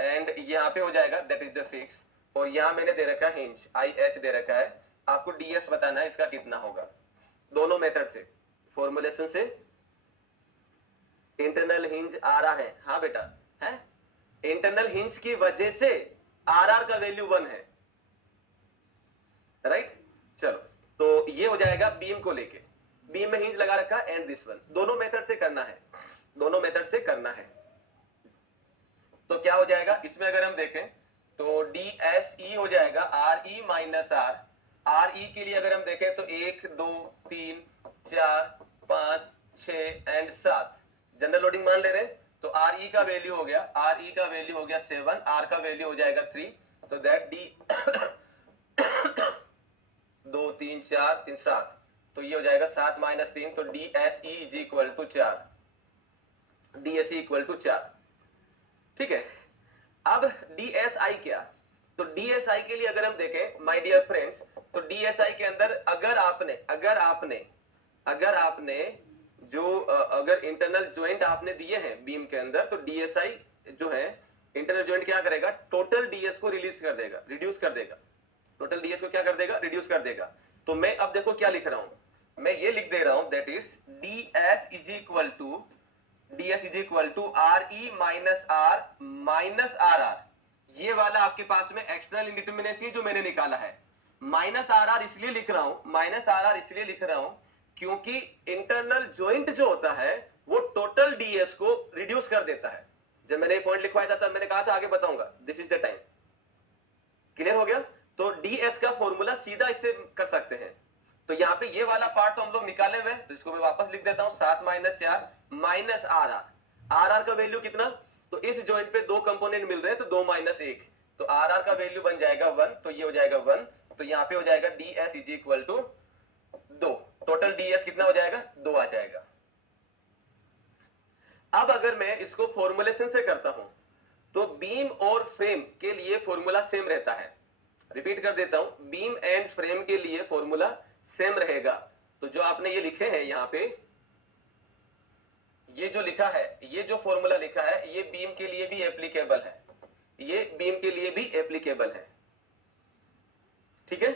एंड यहाँ पे हो जाएगा दैट इज द फिक्स, और यहाँ मैंने दे रखा है हिंज IH दे रखा है, आपको ds बताना है इसका कितना होगा। दोनों मेथड से, फॉर्मुलेशन से इंटरनल हिंज आ रहा है, हाँ बेटा है, इंटरनल हिंज की वजह से आर का वैल्यू 1 है, राइट। चलो, तो ये हो जाएगा बीम को लेके, बीम में हिंज लगा रखा एंड दिस वन, दोनों मेथड से करना है, दोनों मेथड से करना है। तो क्या हो जाएगा इसमें अगर हम देखें तो DSE हो जाएगा RE माइनस आर ई के लिए अगर हम देखें तो 1 2 3 4 5 6 एंड 7 जनरल लोडिंग मान ले रहे हैं, तो RE का वैल्यू हो गया, RE का वैल्यू हो गया 7, R का वैल्यू हो जाएगा 3, तो दैट D 2 3 4 3 7, तो ये हो जाएगा 7 माइनस 3, तो DSE is equal to 4, DSE equal to 4, ठीक है। अब DSI क्या, तो DSI के लिए अगर हम देखें माय डियर फ्रेंड्स, तो DSI के अंदर अगर आपने जो अगर इंटरनल ज्वाइंट आपने दिए हैं बीम के अंदर, तो DSI जो है इंटरनल ज्वाइंट क्या करेगा, टोटल DS को रिलीज कर देगा, रिड्यूस कर देगा, टोटल DS को क्या कर देगा, रिड्यूस कर देगा। तो मैं अब देखो क्या लिख रहा हूं, मैं ये लिख दे रहा हूं that is DS is equal to RE minus RR, ये वाला आपके पास में एक्सटर्नल इंडिटरमिनेसी जो मैंने निकाला है, माइनस RR इसलिए लिख रहा हूं, क्योंकि इंटरनल ज्वाइंट जो होता है वो टोटल DS को रिड्यूस कर देता है। जब मैंने ये पॉइंट लिखवाया था तब मैंने कहा था आगे बताऊंगा, this is the time, clear हो गया। तो DS का फॉर्मूला सीधा इससे कर सकते हैं, तो यहाँ पे ये वाला पार्ट तो हम लोग निकाले हुए, तो इसको मैं वापस लिख देता हूं, 7 माइनस 4 माइनस RR का वैल्यू कितना, तो इस जॉइंट पे 2 कंपोनेंट मिल रहे हैं, तो 2 माइनस 1, तो RR का वैल्यू बन जाएगा 1, तो ये हो जाएगा 1, तो यहाँ पे हो जाएगा DS is equal to 2, total DS कितना हो जाएगा, 2 आ जाएगा। अब अगर मैं इसको फॉर्मुलेशन से करता हूं तो बीम और फ्रेम के लिए फॉर्मूला सेम रहता है, रिपीट कर देता हूं, बीम एंड फ्रेम के लिए फॉर्मूला सेम रहेगा। तो जो आपने ये लिखे हैं यहाँ पे, ये जो लिखा है, ये जो फॉर्मूला लिखा है, ये बीम के लिए भी एप्लीकेबल है, ये बीम के लिए भी एप्लीकेबल है, ठीक है।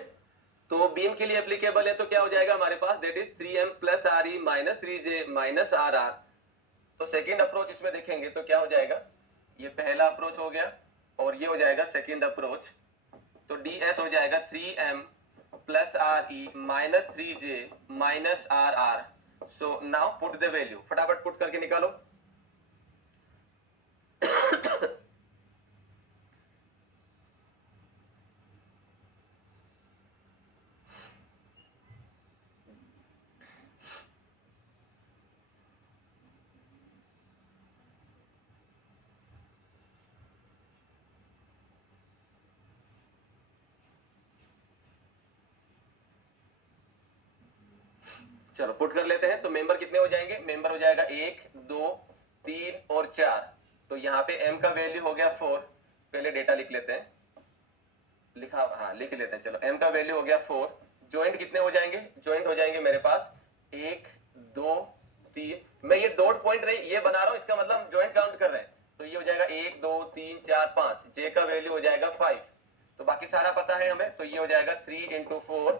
तो बीम के लिए एप्लीकेबल है, तो क्या हो जाएगा हमारे पास, that is 3m plus RE minus 3j minus RR। तो सेकेंड अप्रोच इसमें देखेंगे तो क्या हो जाएगा, ये पहला अप्रोच हो गया और ये हो जाएगा सेकेंड अप्रोच, तो ds हो जाएगा 3m plus R E minus 3j minus R R. So now put the value, फटाफट पुट करके निकालो। चलो पुट कर लेते हैं। तो मेंबर कितने हो जाएंगे? मेंबर हो जाएगा 1 2 3 और 4। तो यहाँ पे m का वैल्यू हो गया 4। पहले डेटा लिख लेते हैं, लिख लेते हैं। चलो m का वैल्यू हो गया 4। ज्वाइंट कितने हो जाएंगे? ज्वाइंट हो जाएंगे मेरे पास 1 2 3। मैं ये डॉट पॉइंट नहीं ये बना रहा हूं, इसका मतलब हम ज्वाइंट काउंट कर रहे हैं। तो ये हो जाएगा 1 2 3 4 5। j का वैल्यू हो जाएगा 5। तो बाकी सारा पता है हमें। तो ये हो जाएगा 3 × 4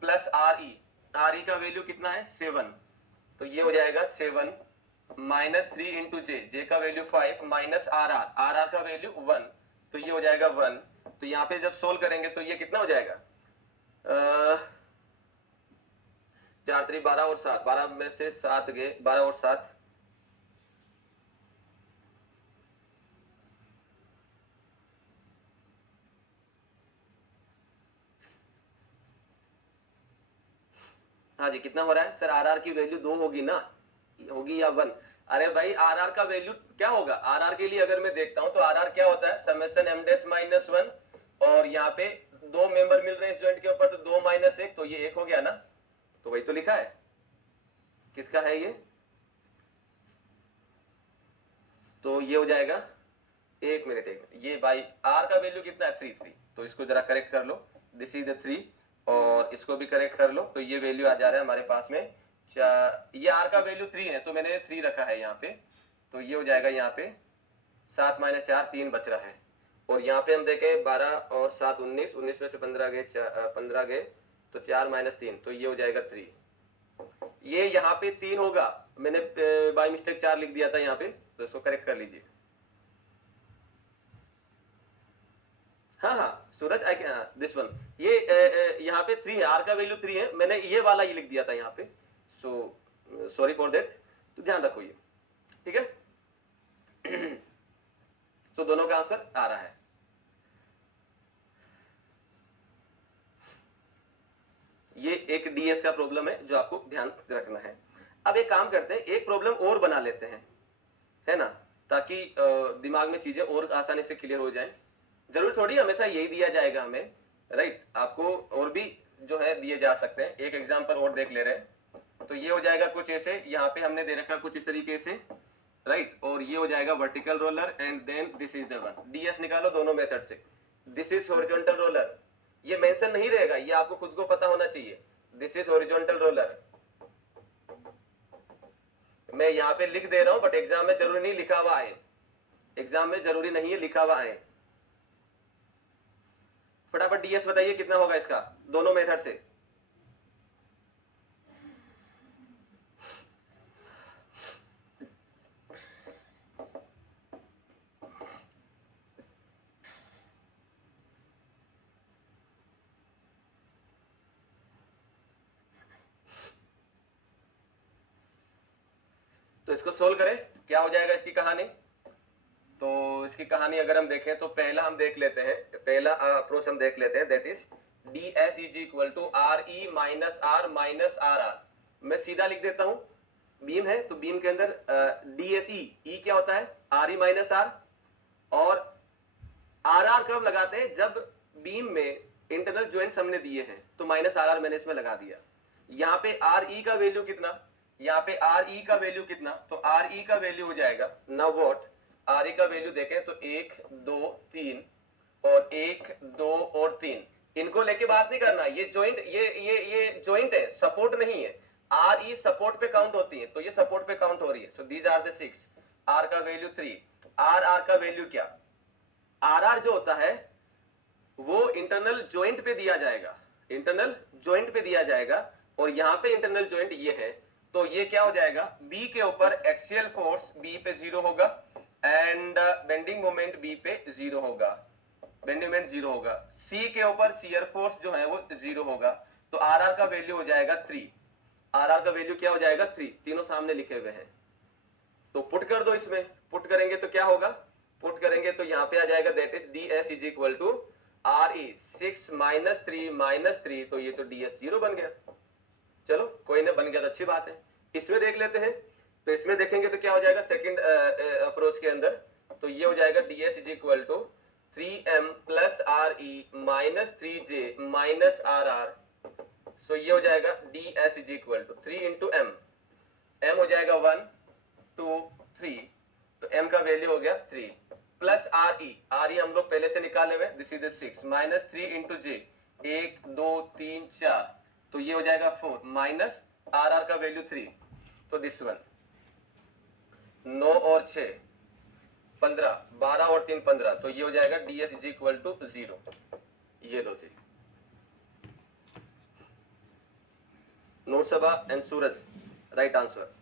प्लस आर ई का वैल्यू कितना है? 7। तो ये हो जाएगा 7 माइनस 3 × j का वैल्यू 5 माइनस आर का वैल्यू 1। तो ये हो जाएगा 1। तो यहाँ पे जब सोल्व करेंगे तो ये कितना हो जाएगा? 4 3 12 और 7, 12 में से 7 गए, 12 और 7 हाँ जी कितना हो रहा है सर? आर की वैल्यू 2 होगी ना, होगी या 1? अरे भाई आर का वैल्यू क्या होगा? आर के लिए अगर मैं देखता हूं तो आर क्या होता है? Summation m dash minus 1। और यहाँ पे 2 मेंबर मिल रहे हैं इस जॉइंट के ऊपर, तो 2 माइनस 1, तो ये 1 हो गया ना। तो वही तो लिखा है। किसका है ये? तो ये हो जाएगा, एक मिनट, ये भाई आर का वैल्यू कितना है? 3 3। तो इसको जरा करेक्ट कर लो, दिस इज द 3। और इसको भी करेक्ट कर लो। तो ये वैल्यू आ जा रहा है हमारे पास में ये आर का वैल्यू 3 है, तो मैंने 3 रखा है यहाँ पे। तो ये हो जाएगा यहाँ पे 7 माइनस 4 3 बच रहा है। और यहाँ पे हम देखें 12 और 7 19, 19 में से 15 गए, 15 गए, तो 4 माइनस 3, तो ये हो जाएगा 3। ये यहाँ पे 3 होगा, मैंने बाय मिस्टेक 4 लिख दिया था यहाँ पे, तो इसको करेक्ट कर लीजिए। हाँ हाँ सूरज आई दिस वन। ये यहाँ पे 3 है, आर का वैल्यू 3 है, मैंने ये वाला ये लिख दिया था यहाँ पे। So sorry for that. तो ध्यान रखो ये, ठीक है। तो दोनों का आंसर आ रहा है। ये एक डीएस का प्रॉब्लम है जो आपको ध्यान रखना है। अब एक काम करते हैं, एक प्रॉब्लम और बना लेते हैं, है ना, ताकि दिमाग में चीजें और आसानी से क्लियर हो जाएं। जरूर थोड़ी हमेशा यही दिया जाएगा हमें, राइट? आपको और भी जो है दिए जा सकते हैं। एक एग्जांपल और देख ले रहे हैं। तो ये हो जाएगा कुछ ऐसे, यहाँ पे हमने दे रखा कुछ इस तरीके से, राइट? और ये हो जाएगा vertical roller and then this is the one. DS निकालो दोनों मेथड से। दिस इज हॉरिजॉन्टल रोलर, ये मेंशन नहीं रहेगा, ये आपको खुद को पता होना चाहिए। दिस इज हॉरिजॉन्टल रोलर, मैं यहाँ पे लिख दे रहा हूं, बट एग्जाम में जरूरी नहीं लिखा हुआ है, एग्जाम में जरूरी नहीं है लिखा हुआ है। फटाफट डीएस बताइए कितना होगा इसका दोनों मेथड से। तो इसको सोल्व करें, क्या हो जाएगा इसकी कहानी? तो इसकी कहानी अगर हम देखें तो पहला हम देख लेते हैं, पहला अप्रोच हम देख लेते हैं, that is D S is equal to R E minus R R. मैं सीधा लिख देता हूं, बीम है तो बीम के अंदर डी एस ई क्या होता है? R E minus R. और आर आर कब लगाते हैं? जब बीम में इंटरनल ज्वाइंट्स हमने दिए हैं, तो माइनस आर आर मैंने इसमें लगा दिया। यहाँ पे आर ई का वैल्यू कितना? यहाँ पे आर ई का वैल्यू कितना? तो आर ई का वैल्यू हो जाएगा, नाउ व्हाट, आर ई का वैल्यू देखें तो 1 2 3 और 1 2 और 3। इनको लेके बात नहीं करना, ये जॉइंट ये जॉइंट है, सपोर्ट नहीं है। आर ई सपोर्ट पे काउंट होती है, तो ये सपोर्ट पे काउंट हो रही है। So these are the 6, R का वैल्यू 3। आर का वैल्यू क्या? आर जो होता है वो इंटरनल जॉइंट पे दिया जाएगा, इंटरनल जॉइंट पे दिया जाएगा। और यहाँ पे इंटरनल जॉइंट ये है, तो ये क्या हो जाएगा? बी के ऊपर एक्सियल फोर्स बी पे 0 होगा एंड बेंडिंग मोमेंट बी पे 0 होगा। बेंडिंग मोमेंट 0 होगा। सी के ऊपर शियर फोर्स जो है वो 0 होगा, तो आर आर का वैल्यू हो जाएगा 3। आर आर का वैल्यू क्या हो जाएगा 3, तीनों सामने लिखे हुए हैं। तो पुट कर दो, इसमें पुट करेंगे तो क्या होगा, पुट करेंगे तो यहाँ पे आ जाएगा that is D S is equal to R E 6 minus 3, तो ये तो डी एस 0 बन गया। चलो कोई ना, बन गया तो अच्छी बात है। इसमें देख लेते हैं, तो इसमें देखेंगे तो क्या हो जाएगा सेकंड अप्रोच के अंदर, तो ये हो जाएगा D S is equal to 3m plus R E minus 3j minus R R. So ये हो जाएगा D S is equal to 3 into M, M हो जाएगा 1 2 3, तो m का वैल्यू हो गया 3 प्लस आर ई हम लोग पहले से निकाले हुए, दिस इज 6 माइनस 3 इंटू जे, 1 2 3 4, तो ये हो जाएगा 4 माइनस आर का वैल्यू 3, तो दिस वन 9 और 6 15, 12 और 3 15, तो ये हो जाएगा D S is equal to 0। ये लो जी, note Saba and Suraj, right answer.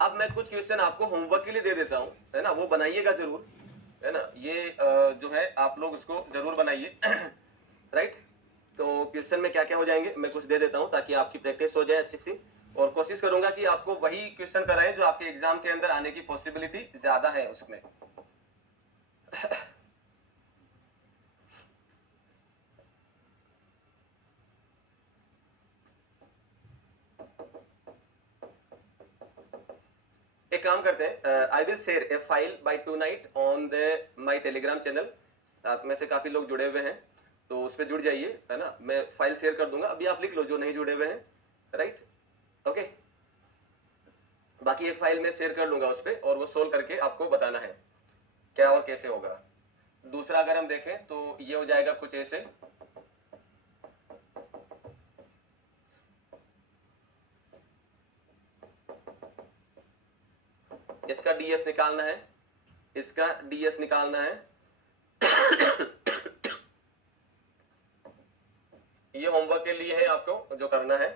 अब मैं कुछ क्वेश्चन आपको होमवर्क के लिए दे देता हूं, है ना, वो बनाइएगा जरूर, है ना। ये जो है आप लोग उसको जरूर बनाइए राइट। तो क्वेश्चन में क्या क्या हो जाएंगे मैं कुछ दे देता हूं ताकि आपकी प्रैक्टिस हो जाए अच्छी सी, और कोशिश करूंगा कि आपको वही क्वेश्चन कराएं जो आपके एग्जाम के अंदर आने की पॉसिबिलिटी ज्यादा है उसमें एक काम करते हैं, आई will share A file by tonight on the my Telegram channel. आप में से काफी लोग जुड़े हुए हैं, तो उस पर जुड़ जाइए, है ना। मैं फाइल शेयर कर दूंगा, अभी आप लिख लो जो नहीं जुड़े हुए हैं, राइट, ओके। बाकी एक फाइल में शेयर कर लूंगा उस पर, और वो सोल्व करके आपको बताना है क्या और कैसे होगा। दूसरा अगर हम देखें तो ये हो जाएगा कुछ ऐसे, इसका डीएस निकालना है, इसका डीएस निकालना है ये होमवर्क के लिए है आपको जो करना है।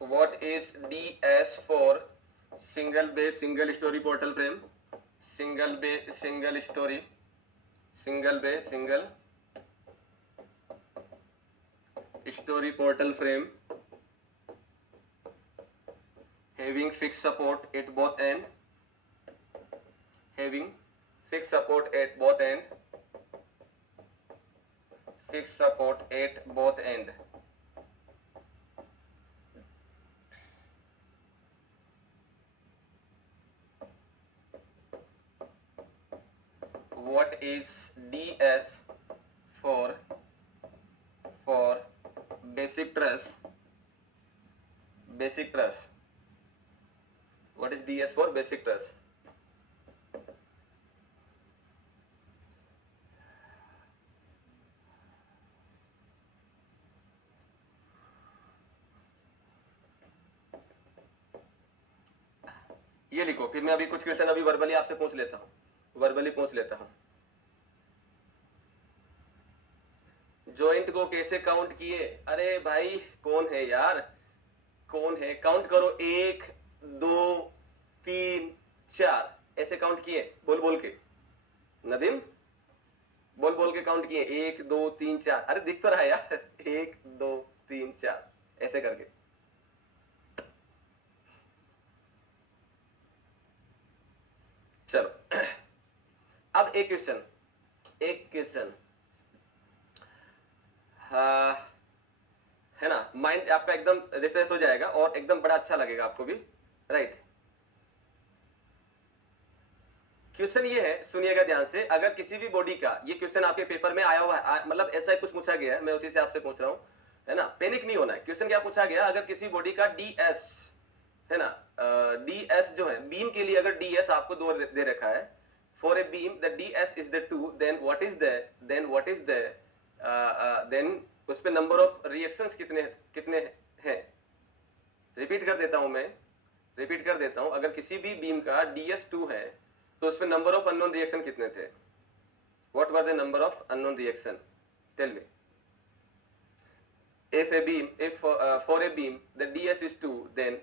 What is DS for single base single storey portal frame, single bay single storey, single bay single storey portal frame having fixed support at both end, having fixed support at both end, fixed support at both end. What is DS for basic truss, basic truss? What is DS for basic truss? ये लिखो, फिर मैं अभी कुछ question अभी verbally आपसे पूछ लेता हूँ, वर्बली पूछ लेता हूँ। जॉइंट को कैसे काउंट किए? अरे भाई कौन है यार, कौन है, काउंट करो, 1 2 3 4 ऐसे काउंट किए, बोल बोल के, नदीम बोल बोल के काउंट किए, 1 2 3 4, अरे दिख तो रहा है यार 1 2 3 4 ऐसे करके। चलो अब एक क्वेश्चन है ना, माइंड आपका एकदम रिफ्रेश हो जाएगा और एकदम बड़ा अच्छा लगेगा आपको भी, राइट। क्वेश्चन ये है, सुनिएगा ध्यान से, अगर किसी भी बॉडी का, ये क्वेश्चन आपके पेपर में आया हुआ है, मतलब ऐसा कुछ पूछा गया है, मैं उसी से आपसे पूछ रहा हूं, है ना, पैनिक नहीं होना है। क्वेश्चन क्या पूछा गया, अगर किसी बॉडी का डीएस, है ना, डीएस जो है बीम के लिए, अगर डीएस आपको दे रखा है, for a beam the DS is the 2, then what is the then उस पे नंबर ऑफ रिएक्शंस कितने कितने हैं। रिपीट कर देता हूं, अगर किसी भी बीम का DS2 है तो उसमें नंबर ऑफ अननोन रिएक्शन कितने थे? What were the number of unknown reaction? Tell me. if for a beam the DS is 2, then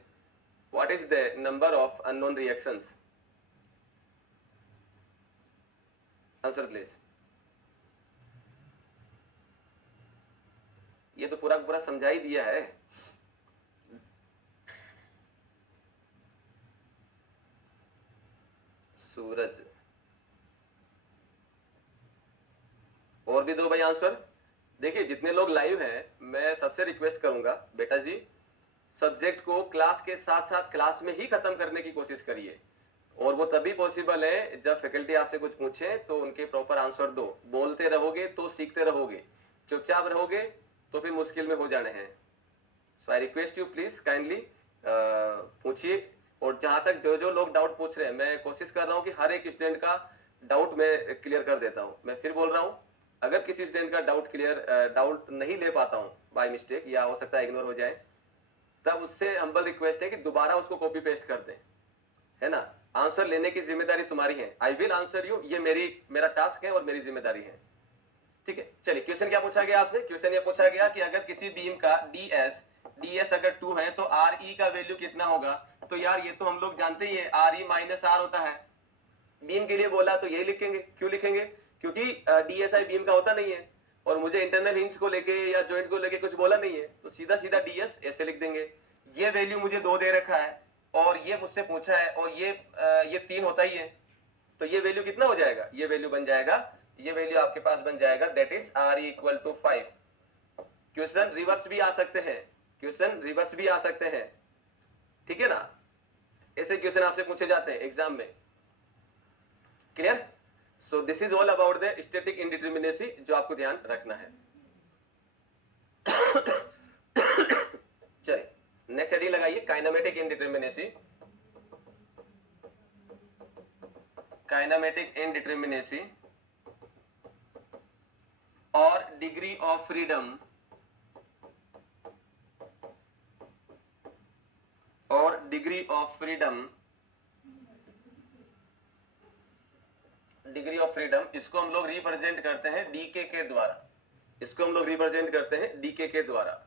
what is the number of unknown reactions? Answer please. ये तो पूरा पूरा समझा ही दिया है। सूरज, और भी दो भाई आंसर। देखिए जितने लोग लाइव हैं मैं सबसे रिक्वेस्ट करूंगा बेटा जी, सब्जेक्ट को क्लास के साथ साथ क्लास में ही खत्म करने की कोशिश करिए, और वो तभी पॉसिबल है जब फैकल्टी आपसे कुछ पूछे तो उनके प्रॉपर आंसर दो। बोलते रहोगे तो सीखते रहोगे, चुपचाप रहोगे तो फिर मुश्किल में हो जाने हैं। So I request you please kindly पूछिए। और जहां तक जो जो लोग डाउट पूछ रहे हैं, मैं कोशिश कर रहा हूं कि हर एक स्टूडेंट का डाउट मैं क्लियर कर देता हूं। मैं फिर बोल रहा हूं, अगर किसी स्टूडेंट का डाउट नहीं ले पाता हूं बाय मिस्टेक, या हो सकता है इग्नोर हो जाए, तब उससे हम्बल रिक्वेस्ट है कि दोबारा उसको कॉपी पेस्ट कर दें, है ना। आंसर लेने की जिम्मेदारी तुम्हारी है। आई विल आंसर यू, ये मेरा टास्क है और मेरी जिम्मेदारी है, ठीक है। चलिए क्वेश्चन क्या पूछा गया आपसे? क्वेश्चन ये पूछा गया कि अगर किसी बीम का ds अगर 2 है तो re का वैल्यू कितना होगा? तो यार ये तो हम लोग जानते ही है, re माइनस r होता है। बीम के लिए बोला तो यही लिखेंगे। क्यों लिखेंगे? क्योंकि DSI बीम का होता नहीं है, और मुझे इंटरनल हिंज को लेके या जॉइंट को लेके कुछ बोला नहीं है, तो सीधा सीधा DS ऐसे लिख देंगे। ये वैल्यू मुझे 2 दे रखा है और ये मुझसे पूछा है, और ये 3 होता ही है, तो ये वैल्यू कितना हो जाएगा? ये वैल्यू बन जाएगा, ये वैल्यू आपके पास बन जाएगा, that is re equal to 5। Question reverse भी आ सकते हैं, ठीक है ना। ऐसे क्वेश्चन आपसे पूछे जाते हैं एग्जाम में। Clear? So this is all about the static इनडिटरमिनेसी, जो आपको ध्यान रखना है। चलिए नेक्स्ट हेडिंग लगाइए, काइनेमेटिक इनडिटरमिनेसी। काइनेमेटिक इनडिटरमिनेसी और डिग्री ऑफ फ्रीडम, और degree of freedom, degree of freedom, इसको हम लोग रिप्रेजेंट करते हैं डीके के द्वारा। इसको हम लोग रिप्रेजेंट करते हैं डीके के द्वारा।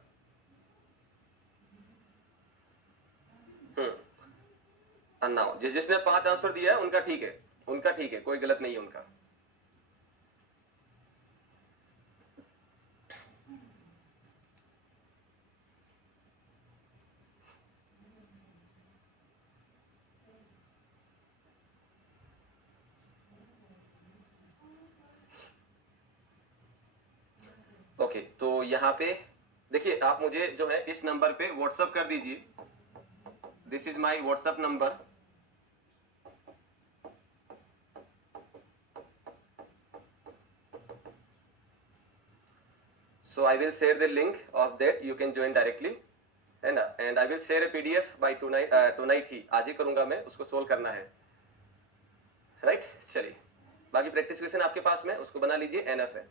नाउ जिसने 5 आंसर दिया है उनका ठीक है, कोई गलत नहीं है उनका। ओके तो यहाँ पे देखिए, आप मुझे जो है इस नंबर पे व्हाट्सएप कर दीजिए। This is my WhatsApp number. So I will share the link of that, you can join directly, है ना। And I will share a PDF by tonight ही, आज ही करूंगा मैं, उसको सोल्व करना है, राइट। चलिए बाकी प्रैक्टिस क्वेश्चन आपके पास में, उसको बना लीजिए, एनएफ है।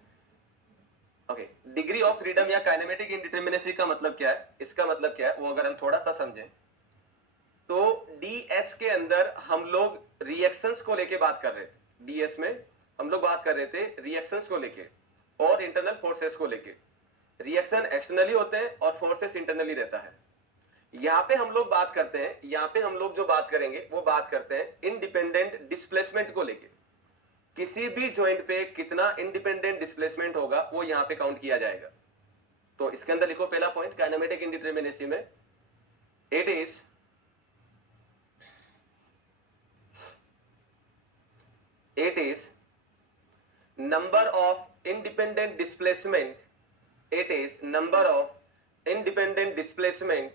ओके, डिग्री ऑफ फ्रीडम या काइनेमेटिक इनडिटरमिनेसी का मतलब क्या है? इसका मतलब क्या है वो अगर हम थोड़ा सा समझें तो DS के अंदर हम लोग रिएक्शंस को लेके बात कर रहे थे। DS में हम लोग बात कर रहे थे रिएक्शंस को लेके और इंटरनल फोर्सेस को लेके। रिएक्शन एक्सटर्नली होते हैं और फोर्सेस इंटरनली रहता है। यहाँ पे हम लोग बात करते हैं, यहाँ पे हम लोग जो बात करेंगे वो बात करते हैं इंडिपेंडेंट डिस्प्लेसमेंट को लेके। किसी भी जॉइंट पे कितना इंडिपेंडेंट डिस्प्लेसमेंट होगा वो यहाँ पे काउंट किया जाएगा। तो इसके अंदर लिखो पहला पॉइंट काइनेमेटिक इंडिटरमिनेसी में, it is number of independent displacement, it is number of independent displacement,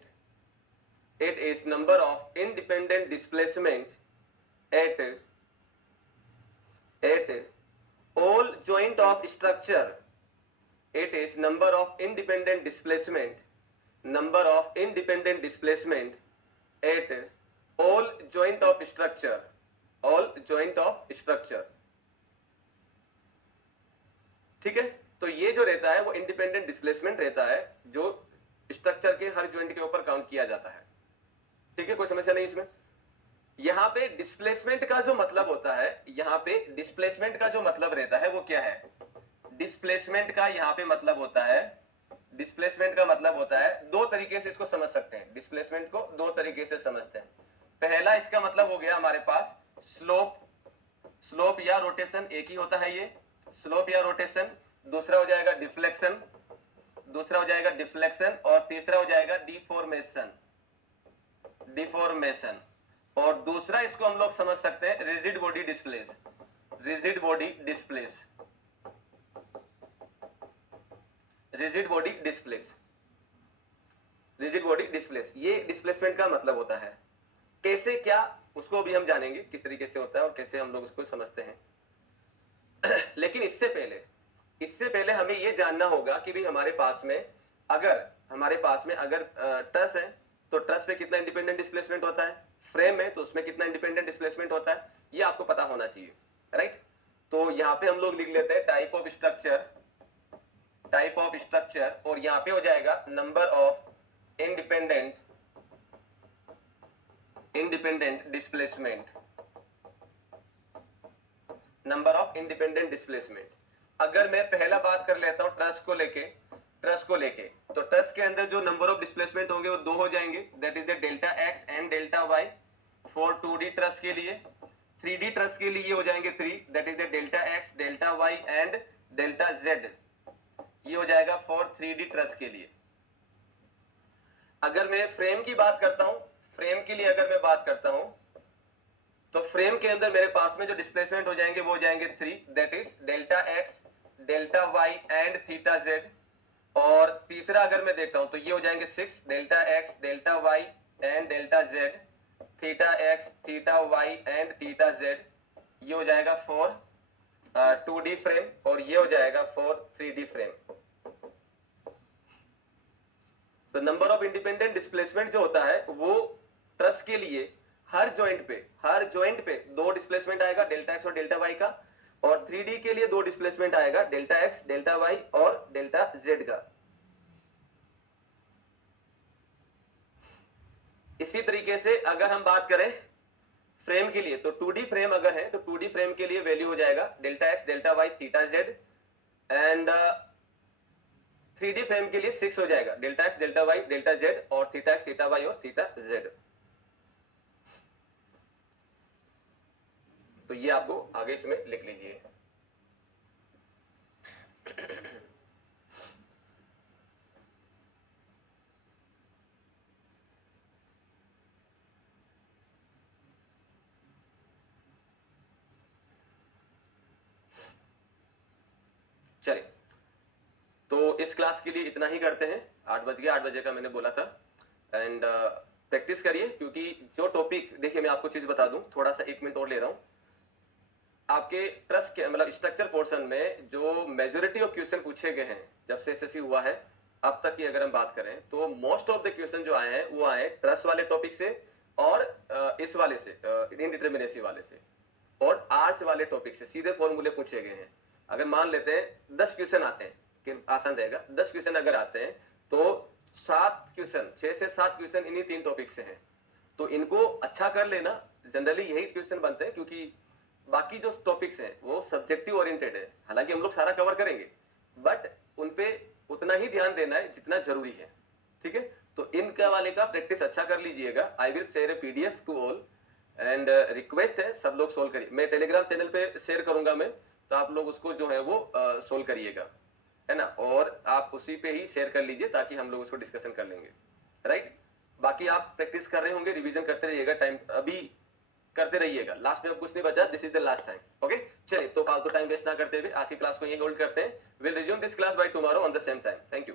it is number of independent displacement at all joint of structure, it is number of independent displacement, number of independent displacement at all joint of structure, all joint of structure, ठीक है। तो ये जो रहता है वो independent displacement रहता है, जो स्ट्रक्चर के हर ज्वाइंट के ऊपर काउंट किया जाता है। ठीक है, कोई समस्या नहीं इसमें। यहां पे डिस्प्लेसमेंट का जो मतलब होता है, यहां पे डिस्प्लेसमेंट का जो मतलब रहता है वो क्या है? डिस्प्लेसमेंट का यहां पे मतलब होता है, डिस्प्लेसमेंट का मतलब होता है, दो तरीके से इसको समझ सकते हैं। डिस्प्लेसमेंट को दो तरीके से समझते हैं। पहला इसका मतलब हो गया हमारे पास स्लोप, स्लोप या रोटेशन एक ही होता है ये, स्लोप या रोटेशन। दूसरा हो जाएगा डिफ्लेक्शन, दूसरा हो जाएगा डिफ्लेक्शन, और तीसरा हो जाएगा डिफॉर्मेशन, डिफॉर्मेशन। और दूसरा इसको हम लोग समझ सकते हैं rigid body displace, rigid body displace, rigid body displace, rigid body displace. ये डिस्प्लेसमेंट का मतलब होता है। कैसे क्या उसको भी हम जानेंगे, किस तरीके से होता है और कैसे हम लोग उसको समझते हैं। लेकिन इससे पहले हमें ये जानना होगा कि भाई हमारे पास में अगर ट्रस है तो ट्रस पे कितना इंडिपेंडेंट डिस्प्लेसमेंट होता है, फ्रेम है तो उसमें कितना इंडिपेंडेंट डिस्प्लेसमेंट होता है, ये आपको पता होना चाहिए, राइट। तो यहाँ पे हम लोग लिख लेते हैं type of structure, type of structure, और यहाँ पे हो जाएगा number of independent displacement, number of independent displacement. अगर मैं पहला बात कर लेता हूं ट्रस को लेके, तो ट्रस के अंदर जो नंबर ऑफ डिस्प्लेसमेंट होंगे वो दो हो जाएंगे, that is the delta X and delta Y for 2D truss के लिए। 3D ट्रस के लिए हो जाएंगे 3, that is the delta X, delta Y and delta Z, ये हो जाएगा फॉर 3D ट्रस के लिए। अगर मैं फ्रेम की बात करता हूं, फ्रेम के लिए अगर मैं बात करता हूं, तो फ्रेम के अंदर मेरे पास में जो डिस्प्लेसमेंट हो जाएंगे वो हो जाएंगे 3, that is delta X, delta Y and theta Z. और तीसरा अगर मैं देखता हूं तो ये हो जाएंगे 6, delta X, delta Y and delta Z, theta X, theta Y and theta Z, ये हो जाएगा फॉर 2D फ्रेम, और ये हो जाएगा फॉर 3D फ्रेम। तो नंबर ऑफ इंडिपेंडेंट डिस्प्लेसमेंट जो होता है वो ट्रस के लिए हर जॉइंट पे दो डिस्प्लेसमेंट आएगा, डेल्टा एक्स और डेल्टा वाई का, और 3D के लिए दो डिस्प्लेसमेंट आएगा, डेल्टा एक्स, डेल्टा वाई और डेल्टा जेड का। इसी तरीके से अगर हम बात करें फ्रेम के लिए, तो 2D फ्रेम अगर है तो 2D फ्रेम के लिए वैल्यू हो जाएगा delta X, delta Y, theta Z, and 3D frame के लिए 6 हो जाएगा, delta X, delta Y, delta Z, और थीटा एक्स, थीटा वाई और थीटा जेड। तो ये आपको आगे इसमें लिख लीजिए। चलिए, तो इस क्लास के लिए इतना ही करते हैं। 8 बज गया, 8 बजे का मैंने बोला था। एंड प्रैक्टिस करिए, क्योंकि जो टॉपिक, देखिए मैं आपको चीज बता दूं, थोड़ा सा 1 मिनट और ले रहा हूं। आपके ट्रस्ट के मतलब स्ट्रक्चर पोर्शन में जो मेजोरिटी ऑफ क्वेश्चन पूछे गए हैं जब से एसएससी हुआ है अब तक की अगर हम बात करें, तो मोस्ट ऑफ द क्वेश्चन जो आए हैं वो आए ट्रस्ट वाले टॉपिक से, और इस वाले से इनडिटर्मिनेसी वाले से, और आर्च वाले टॉपिक से सीधे फॉर्मूले पूछे गए हैं। अगर मान लेते हैं 10 क्वेश्चन आते हैं, कि आसान रहेगा, 10 क्वेश्चन अगर आते हैं तो 7 क्वेश्चन, 6 से 7 क्वेश्चन इन्हीं 3 टॉपिक से हैं। तो इनको अच्छा कर लेना, जनरली यही क्वेश्चन बनते हैं, क्योंकि बाकी जो टॉपिक्स हैं वो सब्जेक्टिव ओरिएंटेड है। हालांकि हम लोग सारा कवर करेंगे, बट उनपे उतना ही ध्यान देना है जितना जरूरी है, ठीक है। तो इनका वाले का प्रैक्टिस अच्छा कर लीजिएगा। I will share a PDF to all, and request है सब लोग सोल्व करिए। मैं टेलीग्राम चैनल पे शेयर करूंगा मैं, तो आप लोग उसको जो है वो सोल्व करिएगा, है ना, और आप उसी पे ही शेयर कर लीजिए ताकि हम लोग उसको डिस्कशन कर लेंगे, राइट। बाकी आप प्रैक्टिस कर रहे होंगे, रिवीजन करते रहिएगा, टाइम अभी करते रहिएगा, लास्ट में अब कुछ नहीं बचा, this is the last time, okay. चलिए, तो फालतू टाइम वेस्ट ना करते हुए आज की क्लास को यही होल्ड करते हैं। Will resume this class by tomorrow on the same time. Thank you.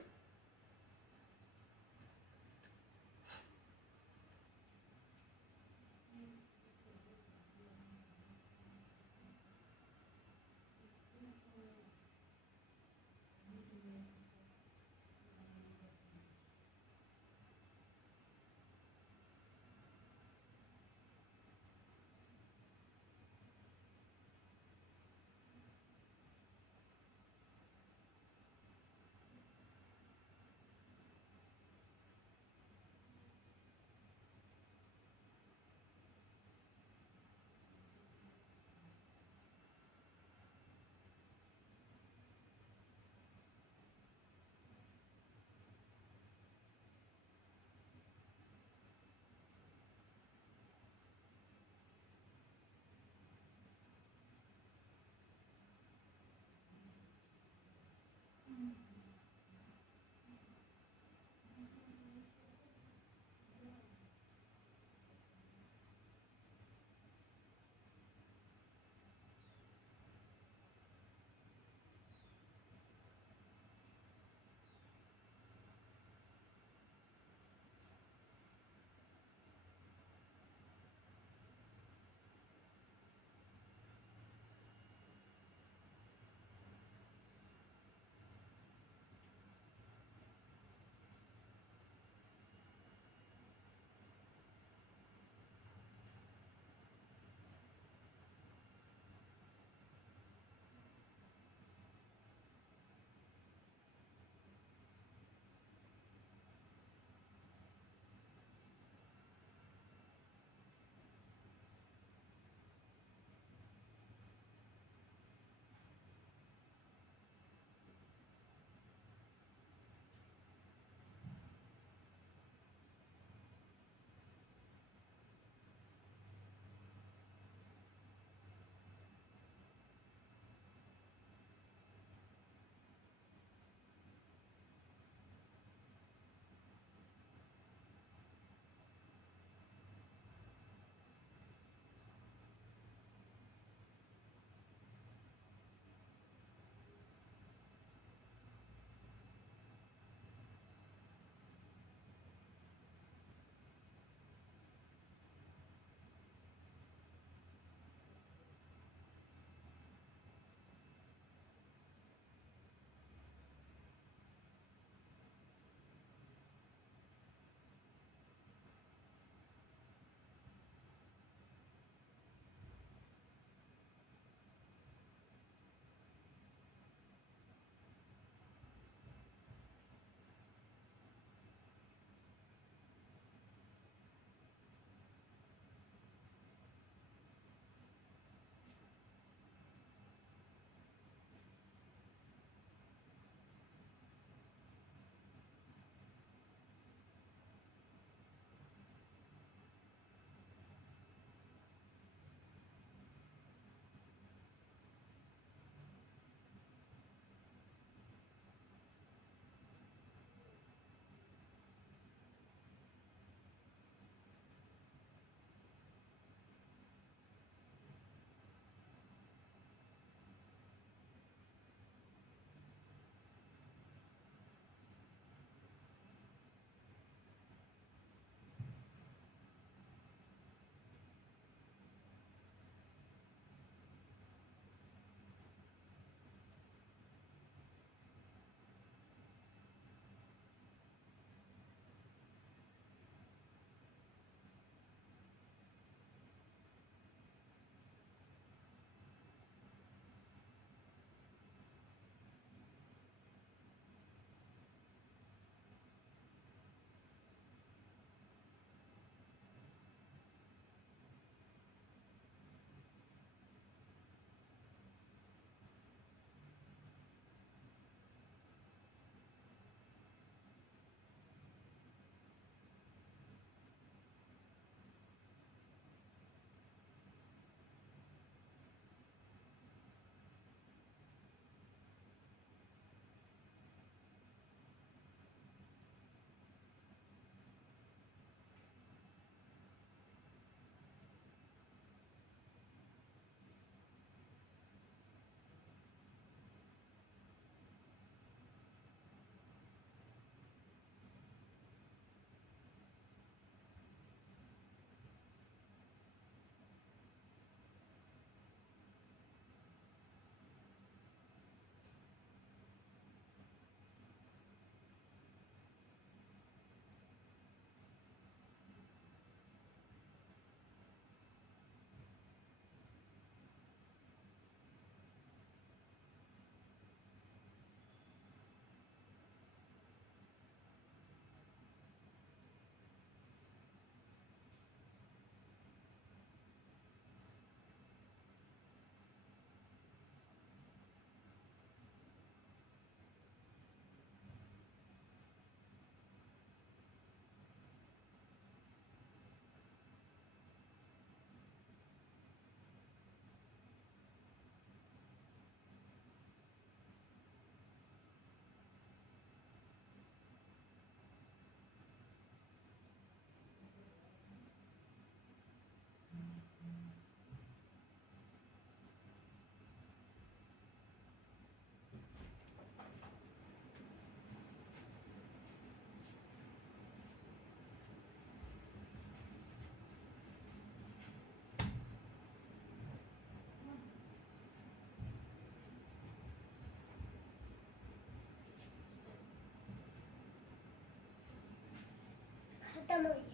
खत्म हो गया।